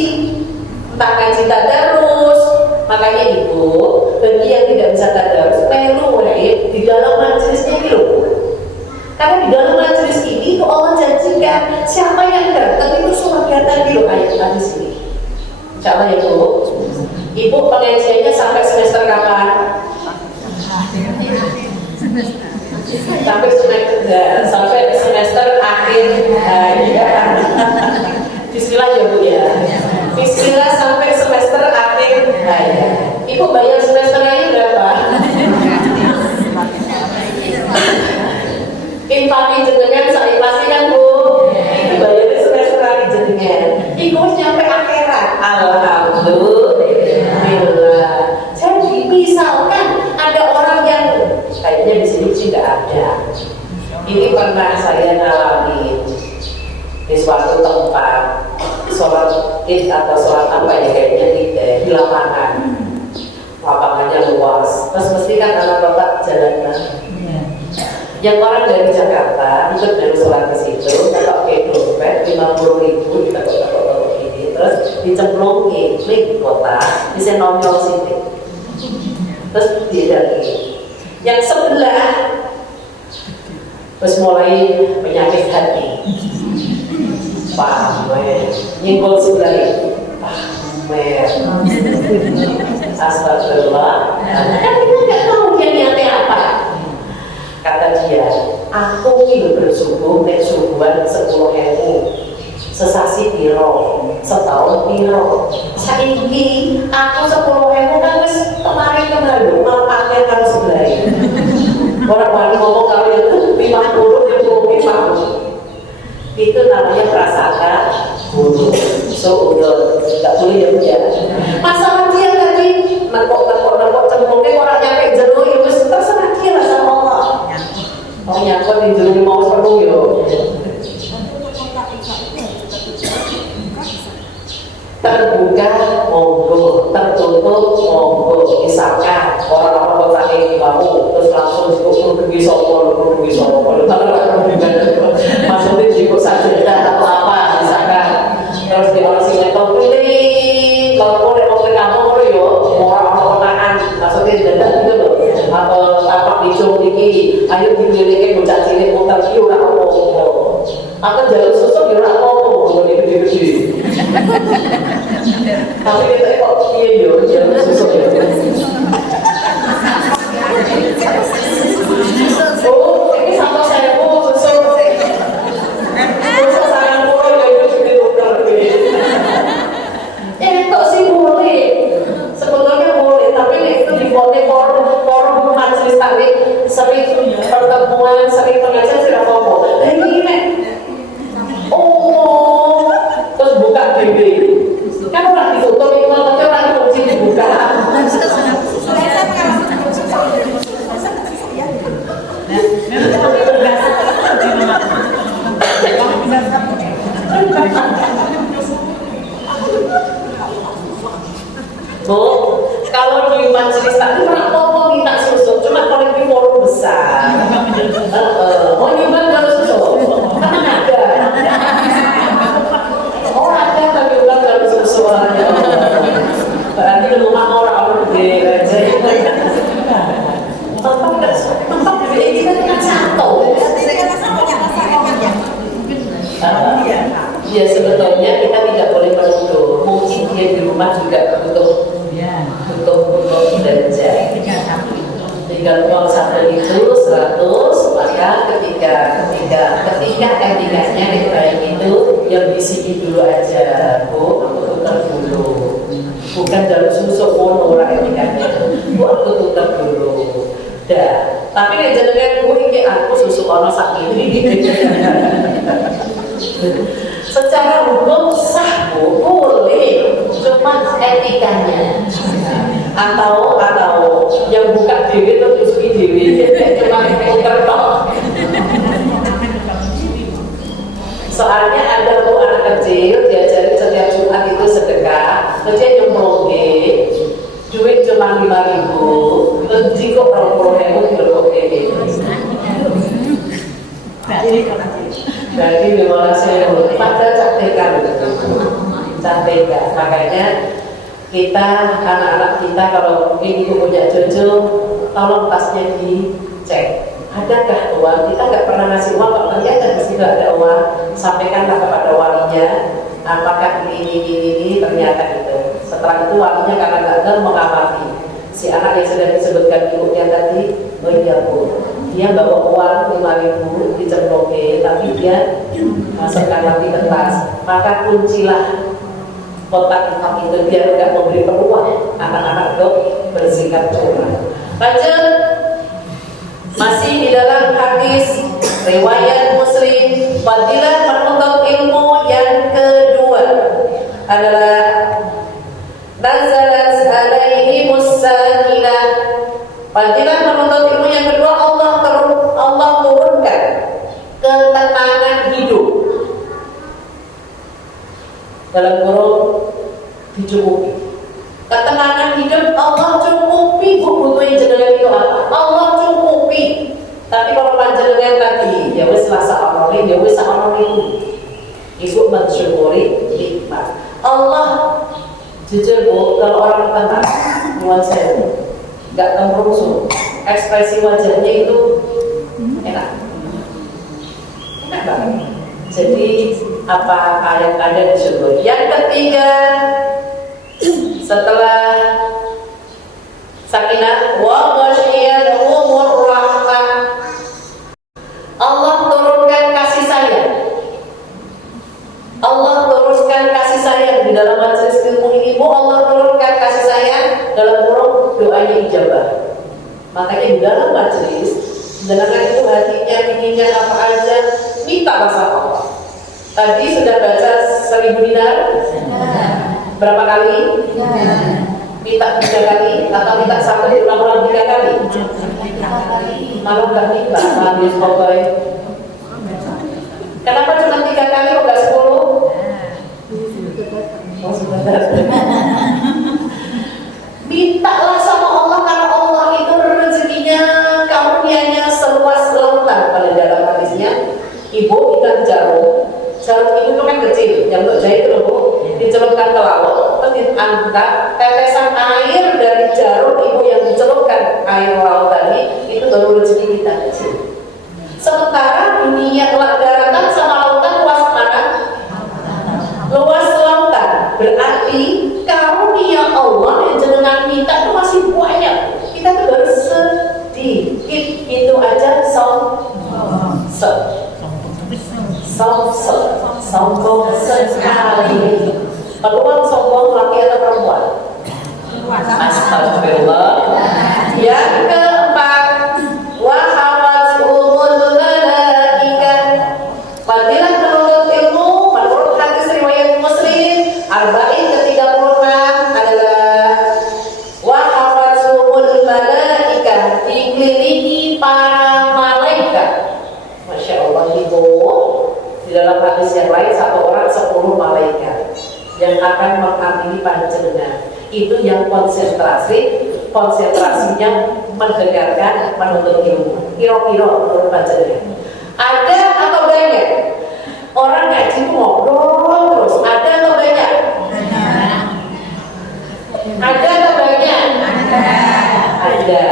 Tak ngaji tadarus. Makanya ibu bagi yang tidak bisa tadarus perlu di dalam majelisnya itu. Karena di dalam majelis ini itu Allah janjikan siapa yang datang itu surga tadi loh ayat hadis ini. Insyaallah ya bu. Ibu pengajiannya sampai semester kapan? Sampai semester akhir. Bismillah ya bu ya. Bismillah sampai semester akhir. Ibu bayar semester ini berapa? Infaki jenengan saya pastikan bu, itu bayarnya semester lagi jenengan. Iku nyampe akhirat, alhamdulillah. Jadi misalkan ada orang yang kayaknya di sini tidak ada. Ini pernah saya alami di suatu tempat sholat id atau sholat apa ya kayaknya di lapangan. Lapangannya luas. Terus mesti kan anak bapak jalannya. Yang orang dari Jakarta ikut dari sholat ke situ, kita pakai dompet 50.000 kita kotak-kotak ini, terus dicemplungin ke kota, bisa nongol sini, terus didaki. Yang sebelah, terus mulai penyakit hati, pamer, nyenggol sebelah itu, pamer, astagfirullah, kan kita nggak tahu dia niatnya apa. Kata dia, aku ini bersubuh, nek subuhan 10.000 sesasi piro, setahun piro. Saiki aku 10.000 kan wis kemarin malah pakai karo sebelah. Orang baru ngomong kalau itu 50 itu namanya prasangka buruk. Suudon, nggak boleh ya. Masalah dia tadi nekok cemplungnya orang nyampe jenuh ya wis terserah dia lah sama Allah. Mau nyangkut di jenuh mau seru yo. Terbuka monggo, tertutup monggo. Misalkan orang-orang kota ini mau terus langsung cukup pergi sopol, maksudnya cukup saja atau apa misalkan terus di orang sini tahu pilih kalau boleh mau ke kamu yo orang nahan maksudnya tidak gitu loh atau tapak dicung tinggi ayo dipilihkan bocah cilik muter kiu nak ngomong atau jalur susu yo nak ngomong kalau gede-gede Tapi kita kok iya yo, jangan susu yo. Oh, ini sama saya susu. Susu sangat murah ya itu dokter. Itu sih boleh. Sebetulnya boleh, tapi itu di forum majelis taklim sering pertemuan, sering pengajian tidak apa-apa. Ini nih. Oh, terus buka BB. Kan orang ditutup itu, tapi orang kunci dibuka. Bu, kalau di majelis taklim orang mau minta susu, cuma kalau di forum besar. Oh, nyumbang kalau susu, kan ada. Oh, ada tapi bukan kalau susu aja. Berarti rumah orang gede aja. Tempat gede kita kan satu. Ya sebetulnya kita tidak boleh menuduh. Mungkin dia di rumah juga butuh belanja. Tinggal uang satu itu 100, maka ketika endingannya kayak gitu, yang disini dulu aja, Bu, tuker dulu. Bukan dalam susu pun orang endingannya, Bu, aku tuker dulu. Dah. Tapi nek jenengan Bu iki aku susu ono sak ini. Secara hukum sah Bu, boleh, cuma etikanya. Atau yang buka dewi atau menyusui dewi cuma putar tok. Soalnya ada Bu anak kecil diajarin setiap Jumat itu sedekah, terus dia nyemplungke duit cuma 5.000, terus jika 20.000 diberkokke. Jadi 15.000 padahal cantikan cantikan. Makanya kita, anak-anak kita kalau ibu punya jojo, tolong tasnya dicek. Adakah uang? Kita nggak pernah ngasih uang, kalau ternyata di situ ada uang, sampaikanlah kepada walinya. Apakah ini ternyata itu. Setelah itu walinya karena gagal mengamati si anak yang sudah disebutkan ibunya tadi, oh iya Bu, dia bawa uang 5.000 dicemplungke, tapi dia masukkan lagi ke tas. Maka kuncilah kotak infak itu biar tidak memberi peluang anak-anak untuk bersikap curang. Lanjut, masih di dalam hadis riwayat Muslim, fadilah menuntut ilmu yang kedua adalah nazalat alaihi musakinah. Fadilah menuntut ilmu yang kedua, Allah turunkan ketenangan hidup. Dalam kurung dicukupi. Ketenangan hidup Allah cukupi. Butuhnya jenengan itu apa? Allah cukupi. Tapi kalau panjenengan tadi, ya wis lah sakmono, ya wis sakmono ibu mensyukuri nikmat. Allah jujur Bu, kalau orang tenang, nuwun sewu, nggak temrusu, ekspresi wajahnya itu enak banget. Jadi apa ayat-ayat disyukuri. Yang ketiga, setelah sakinah wa ghasyiyatuhumur rahmah, Allah turunkan kasih sayang. Allah turunkan kasih sayang di dalam majelis ilmu ini. Allah turunkan kasih sayang dalam kurung doanya ijabah. Makanya di dalam majelis, dengan itu hatinya inginnya apa aja, minta sama Allah. Tadi sudah baca 1.000 dinar? Berapa kali? Minta 3 kali atau minta sampai ulang-ulang 3 kali? Malah nggak minta, habis pokoknya. Kenapa cuma 3 kali kok nggak 10? Oh sebentar. Mintalah sama Allah karena Allah itu rezekinya, karunia-Nya seluas lautan. Pada dalam hadisnya, ibu ikan jarum itu kan kecil, yang untuk jahit itu Bu, dicelupkan ke laut, terus diangkat tetesan air dari jarum ibu yang dicelupkan air laut tadi, itu baru rezeki kita kecil. Sementara dunia daratan sama lautan luas mana? Luas lautan. sombong laki atau perempuan? Astagfirullah. Yang keempat, wa hawasul malaikah. Fadilah menuntut ilmu menurut hadis riwayat Muslim Arba'in ke-36 adalah wa hawasul malaikah, dikelilingi para malaikat. Masya Allah, ibu. Di dalam hadis yang lain, 1 orang 10 malaikat yang akan mengamini panjenengan. Itu yang konsentrasinya mendengarkan, menuntut ilmu. Kira-kira menurut panjenengan ada atau banyak orang ngaji ngobrol terus? Ada atau banyak? Ada atau banyak? Ada.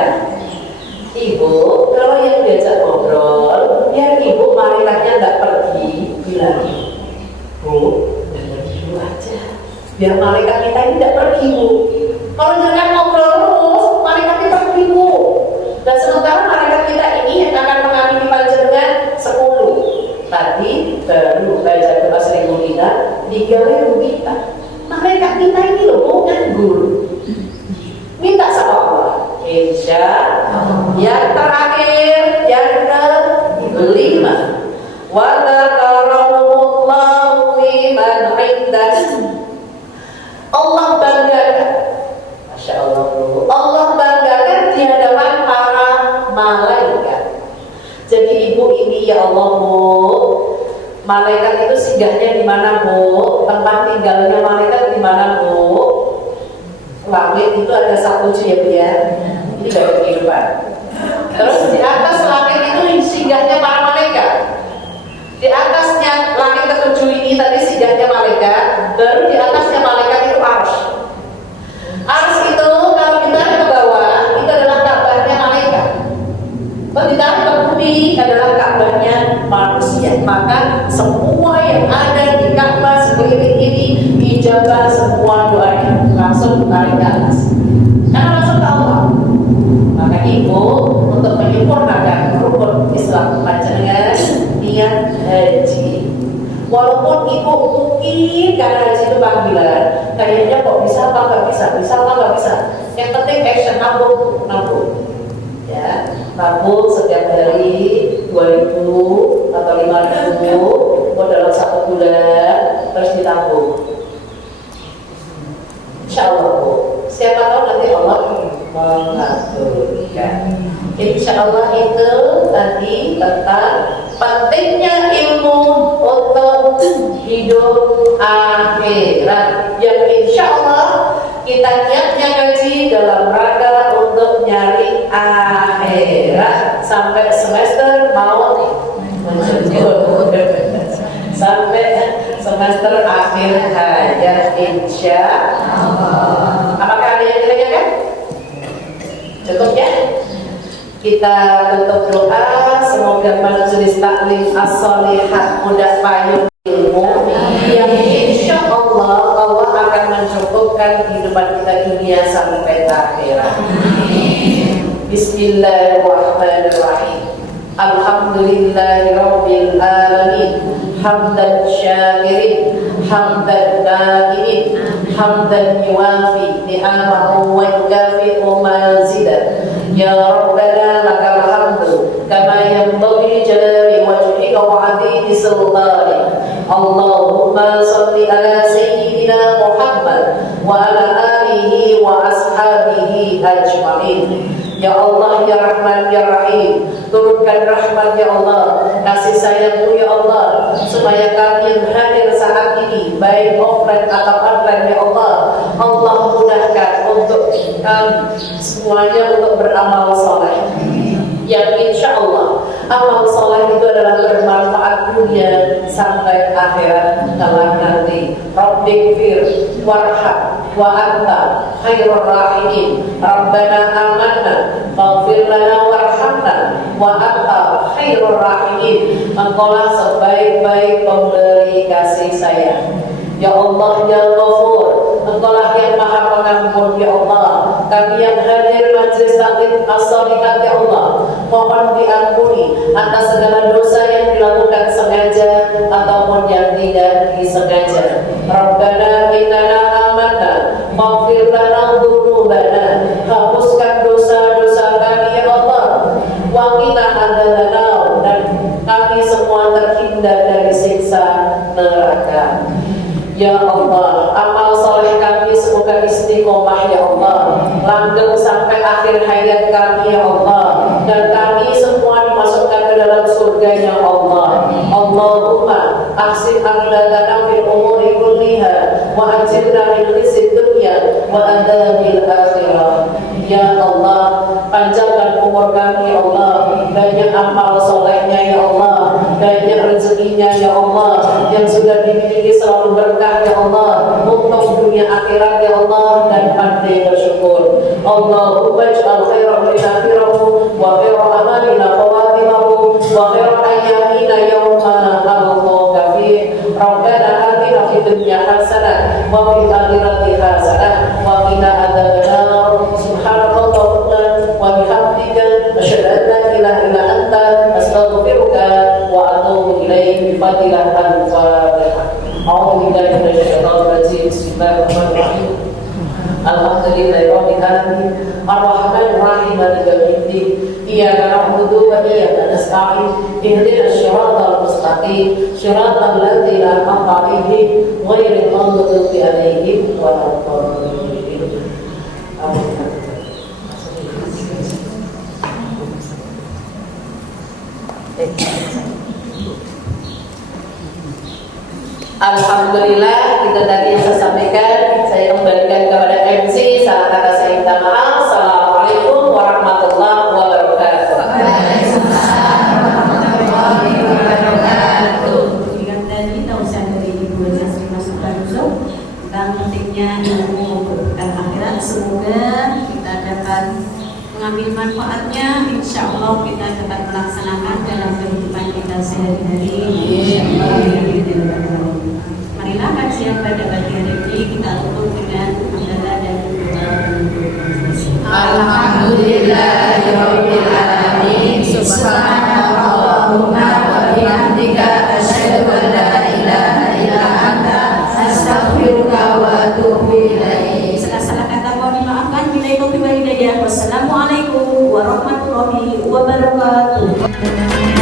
Ibu, kalau yang diajak ngobrol, biar ibu malaikatnya nggak pergi, bilang, Bu, jangan dulu aja. Biar malaikat kita ini tidak pergi, Bu. Kalau jangan ngobrol terus, malaikatnya pergi, Bu. Dan sementara malaikat kita ini yang akan mengamini panjenengan 10. Tadi baru baca doa seribu kita, digawe kita. Malaikat kita ini loh, Bu, nganggur. Minta sama Allah. Insya yang terakhir, yang ke-5, wa dzakarahumullahu fi man 'indah. Allah banggakan, Masya Allah, Allah banggakan di hadapan para malaikat. Jadi ibu ini, ya Allah, Bu, malaikat itu singgahnya di mana, Bu? Tempat tinggalnya malaikat di mana, Bu? Langit itu ada 1 ya, Bu ya. Ini dari kehidupan. Terus di atas langit itu singgahnya para malaikat. Di atasnya langit ke-7 ini tadi singgahnya malaikat. Baru di atasnya malaikat itu arsy. Arsy itu kalau ditarik ke bawah itu adalah Ka'bahnya malaikat. Kalau ditarik ke bumi adalah Ka'bahnya manusia. Maka semua yang ada di Ka'bah sekeliling ini dijabah semua doanya, langsung tarik ke atas. Karena langsung ke Allah. Maka ibu untuk menyempurnakan rukun Islam panjenengan niat haji. Walaupun ibu mungkin karena haji itu panggilan, kayaknya kok bisa apa nggak bisa, bisa apa nggak bisa. Yang penting action, nabung. Ya, nabung setiap hari 2.000 atau 5.000 dalam 1 bulan, terus ditabung. Insya Allah, Bu. Siapa tahu nanti Allah mengabulkan. Insya Allah itu tadi tentang pentingnya ilmu untuk hidup akhirat. Yang insya Allah kita niatnya ngaji dalam rangka untuk nyari akhirat sampai semester mau menjemput. Sampai semester akhir hayat insya Allah. Apakah ada yang ditanyakan? Cukup ya? Kita tutup doa, semoga majelis taklim as-solihat mudah payung ilmu yang insya Allah Allah akan mencukupkan kehidupan kita dunia sampai akhirat. Bismillahirrahmanirrahim. Alhamdulillahirabbil alamin. Hamdan syakirin, hamdan naimin, hamdan yuwafi ni'amahu wa yukafi'u mazidah. Ya Rabbana lakal hamdu kama yanbaghi jalali wajhika wa 'azimi sultanik. Allahumma salli ala sayyidina Muhammad wa ala alihi wa ashabihi ajma'in. Ya Allah, ya Rahman, ya Rahim, turunkan rahmat ya Allah, kasih sayangmu ya Allah, supaya kami yang hadir saat ini, baik offline atau online ya Allah, Allah mudahkan untuk kami semuanya untuk beramal soleh. Yang insya Allah amal soleh itu adalah bermanfaat dunia sampai akhirat kelak nanti. Rabbighfir warham wa anta khairur rahimin. Rabbana amanna faghfir lana warhamna wa anta khairur rahimin. Engkaulah sebaik-baik pemberi kasih sayang. Ya Allah, ya Ghafur, Engkaulah yang maha pengampun ya Allah. Kami yang hadir majelis taklim as-solihat ya Allah, mohon diampuni atas segala dosa yang dilakukan sengaja ataupun yang tidak disengaja. Rabbana innana maghfir lana dzunubana, hapuskan dosa-dosa kami ya Allah, wa qina adzabannar, dan kami semua terhindar dari siksa neraka. Ya Allah, amal soleh kami semoga istiqomah ya Allah, langgeng sampai akhir hayat kami ya Allah, dan kami semua dimasukkan ke dalam surga ya Allah. Allahumma ahsin aqdana fil umuri kulliha wa ajirna min khizyid dunya wa adzabil akhirah. Ya Allah, panjangkan umur kami ya Allah, banyak amal solehnya ya Allah, banyak rezekinya ya Allah, yang sudah dimiliki selalu berkah ya Allah, untuk dunia akhirat ya Allah, dan pandai bersyukur. Allahumma ij'al khairan min akhirahu wa khairan amalina khawatimahu wa khairan ayyamina yawma alqaka fi. Rabbana atina fid dunya hasanah wa fil akhirati hasanah wa qina adzabannar. Subhanakallahumma wa bihamdika asyhadu an la ilaha illa anta astaghfiruka wa atubu ilaik. Bi fadillah al-Fatihah. A'udzu billahi minasyaitonir rajim. Bismillahirrahmanirrahim. Alhamdulillahirabbil alamin. Arrahmanir rahim. Maliki yaumiddin. Iyyaka na'budu wa iyyaka nasta'in. Ihdinas siratal mustaqim. Siratal ladzina an'amta 'alaihim ghairil maghdubi 'alaihim waladdallin. Amin. Alhamdulillah, itu tadi yang saya sampaikan. Saya kembalikan kepada MC. Salah kata saya minta maaf. Assalamualaikum warahmatullahi wabarakatuh. Ingat tadi tausiah dari Ibu Jasri Masukkan tentang pentingnya ilmu dan akhirat. Semoga kita dapat mengambil manfaatnya. Insya Allah kita dapat melaksanakan dalam kehidupan kita sehari-hari. Marilah kajian pada pagi hari ini kita tutup dengan hamdalah dan doa. Alhamdulillahirabbil alamin. Subhanallahumma wa bihamdika asyhadu an la ilaha illa anta astaghfiruka wa atubu ilaik. Salah-salah kata mohon dimaafkan. Wassalamualaikum warahmatullahi wabarakatuh.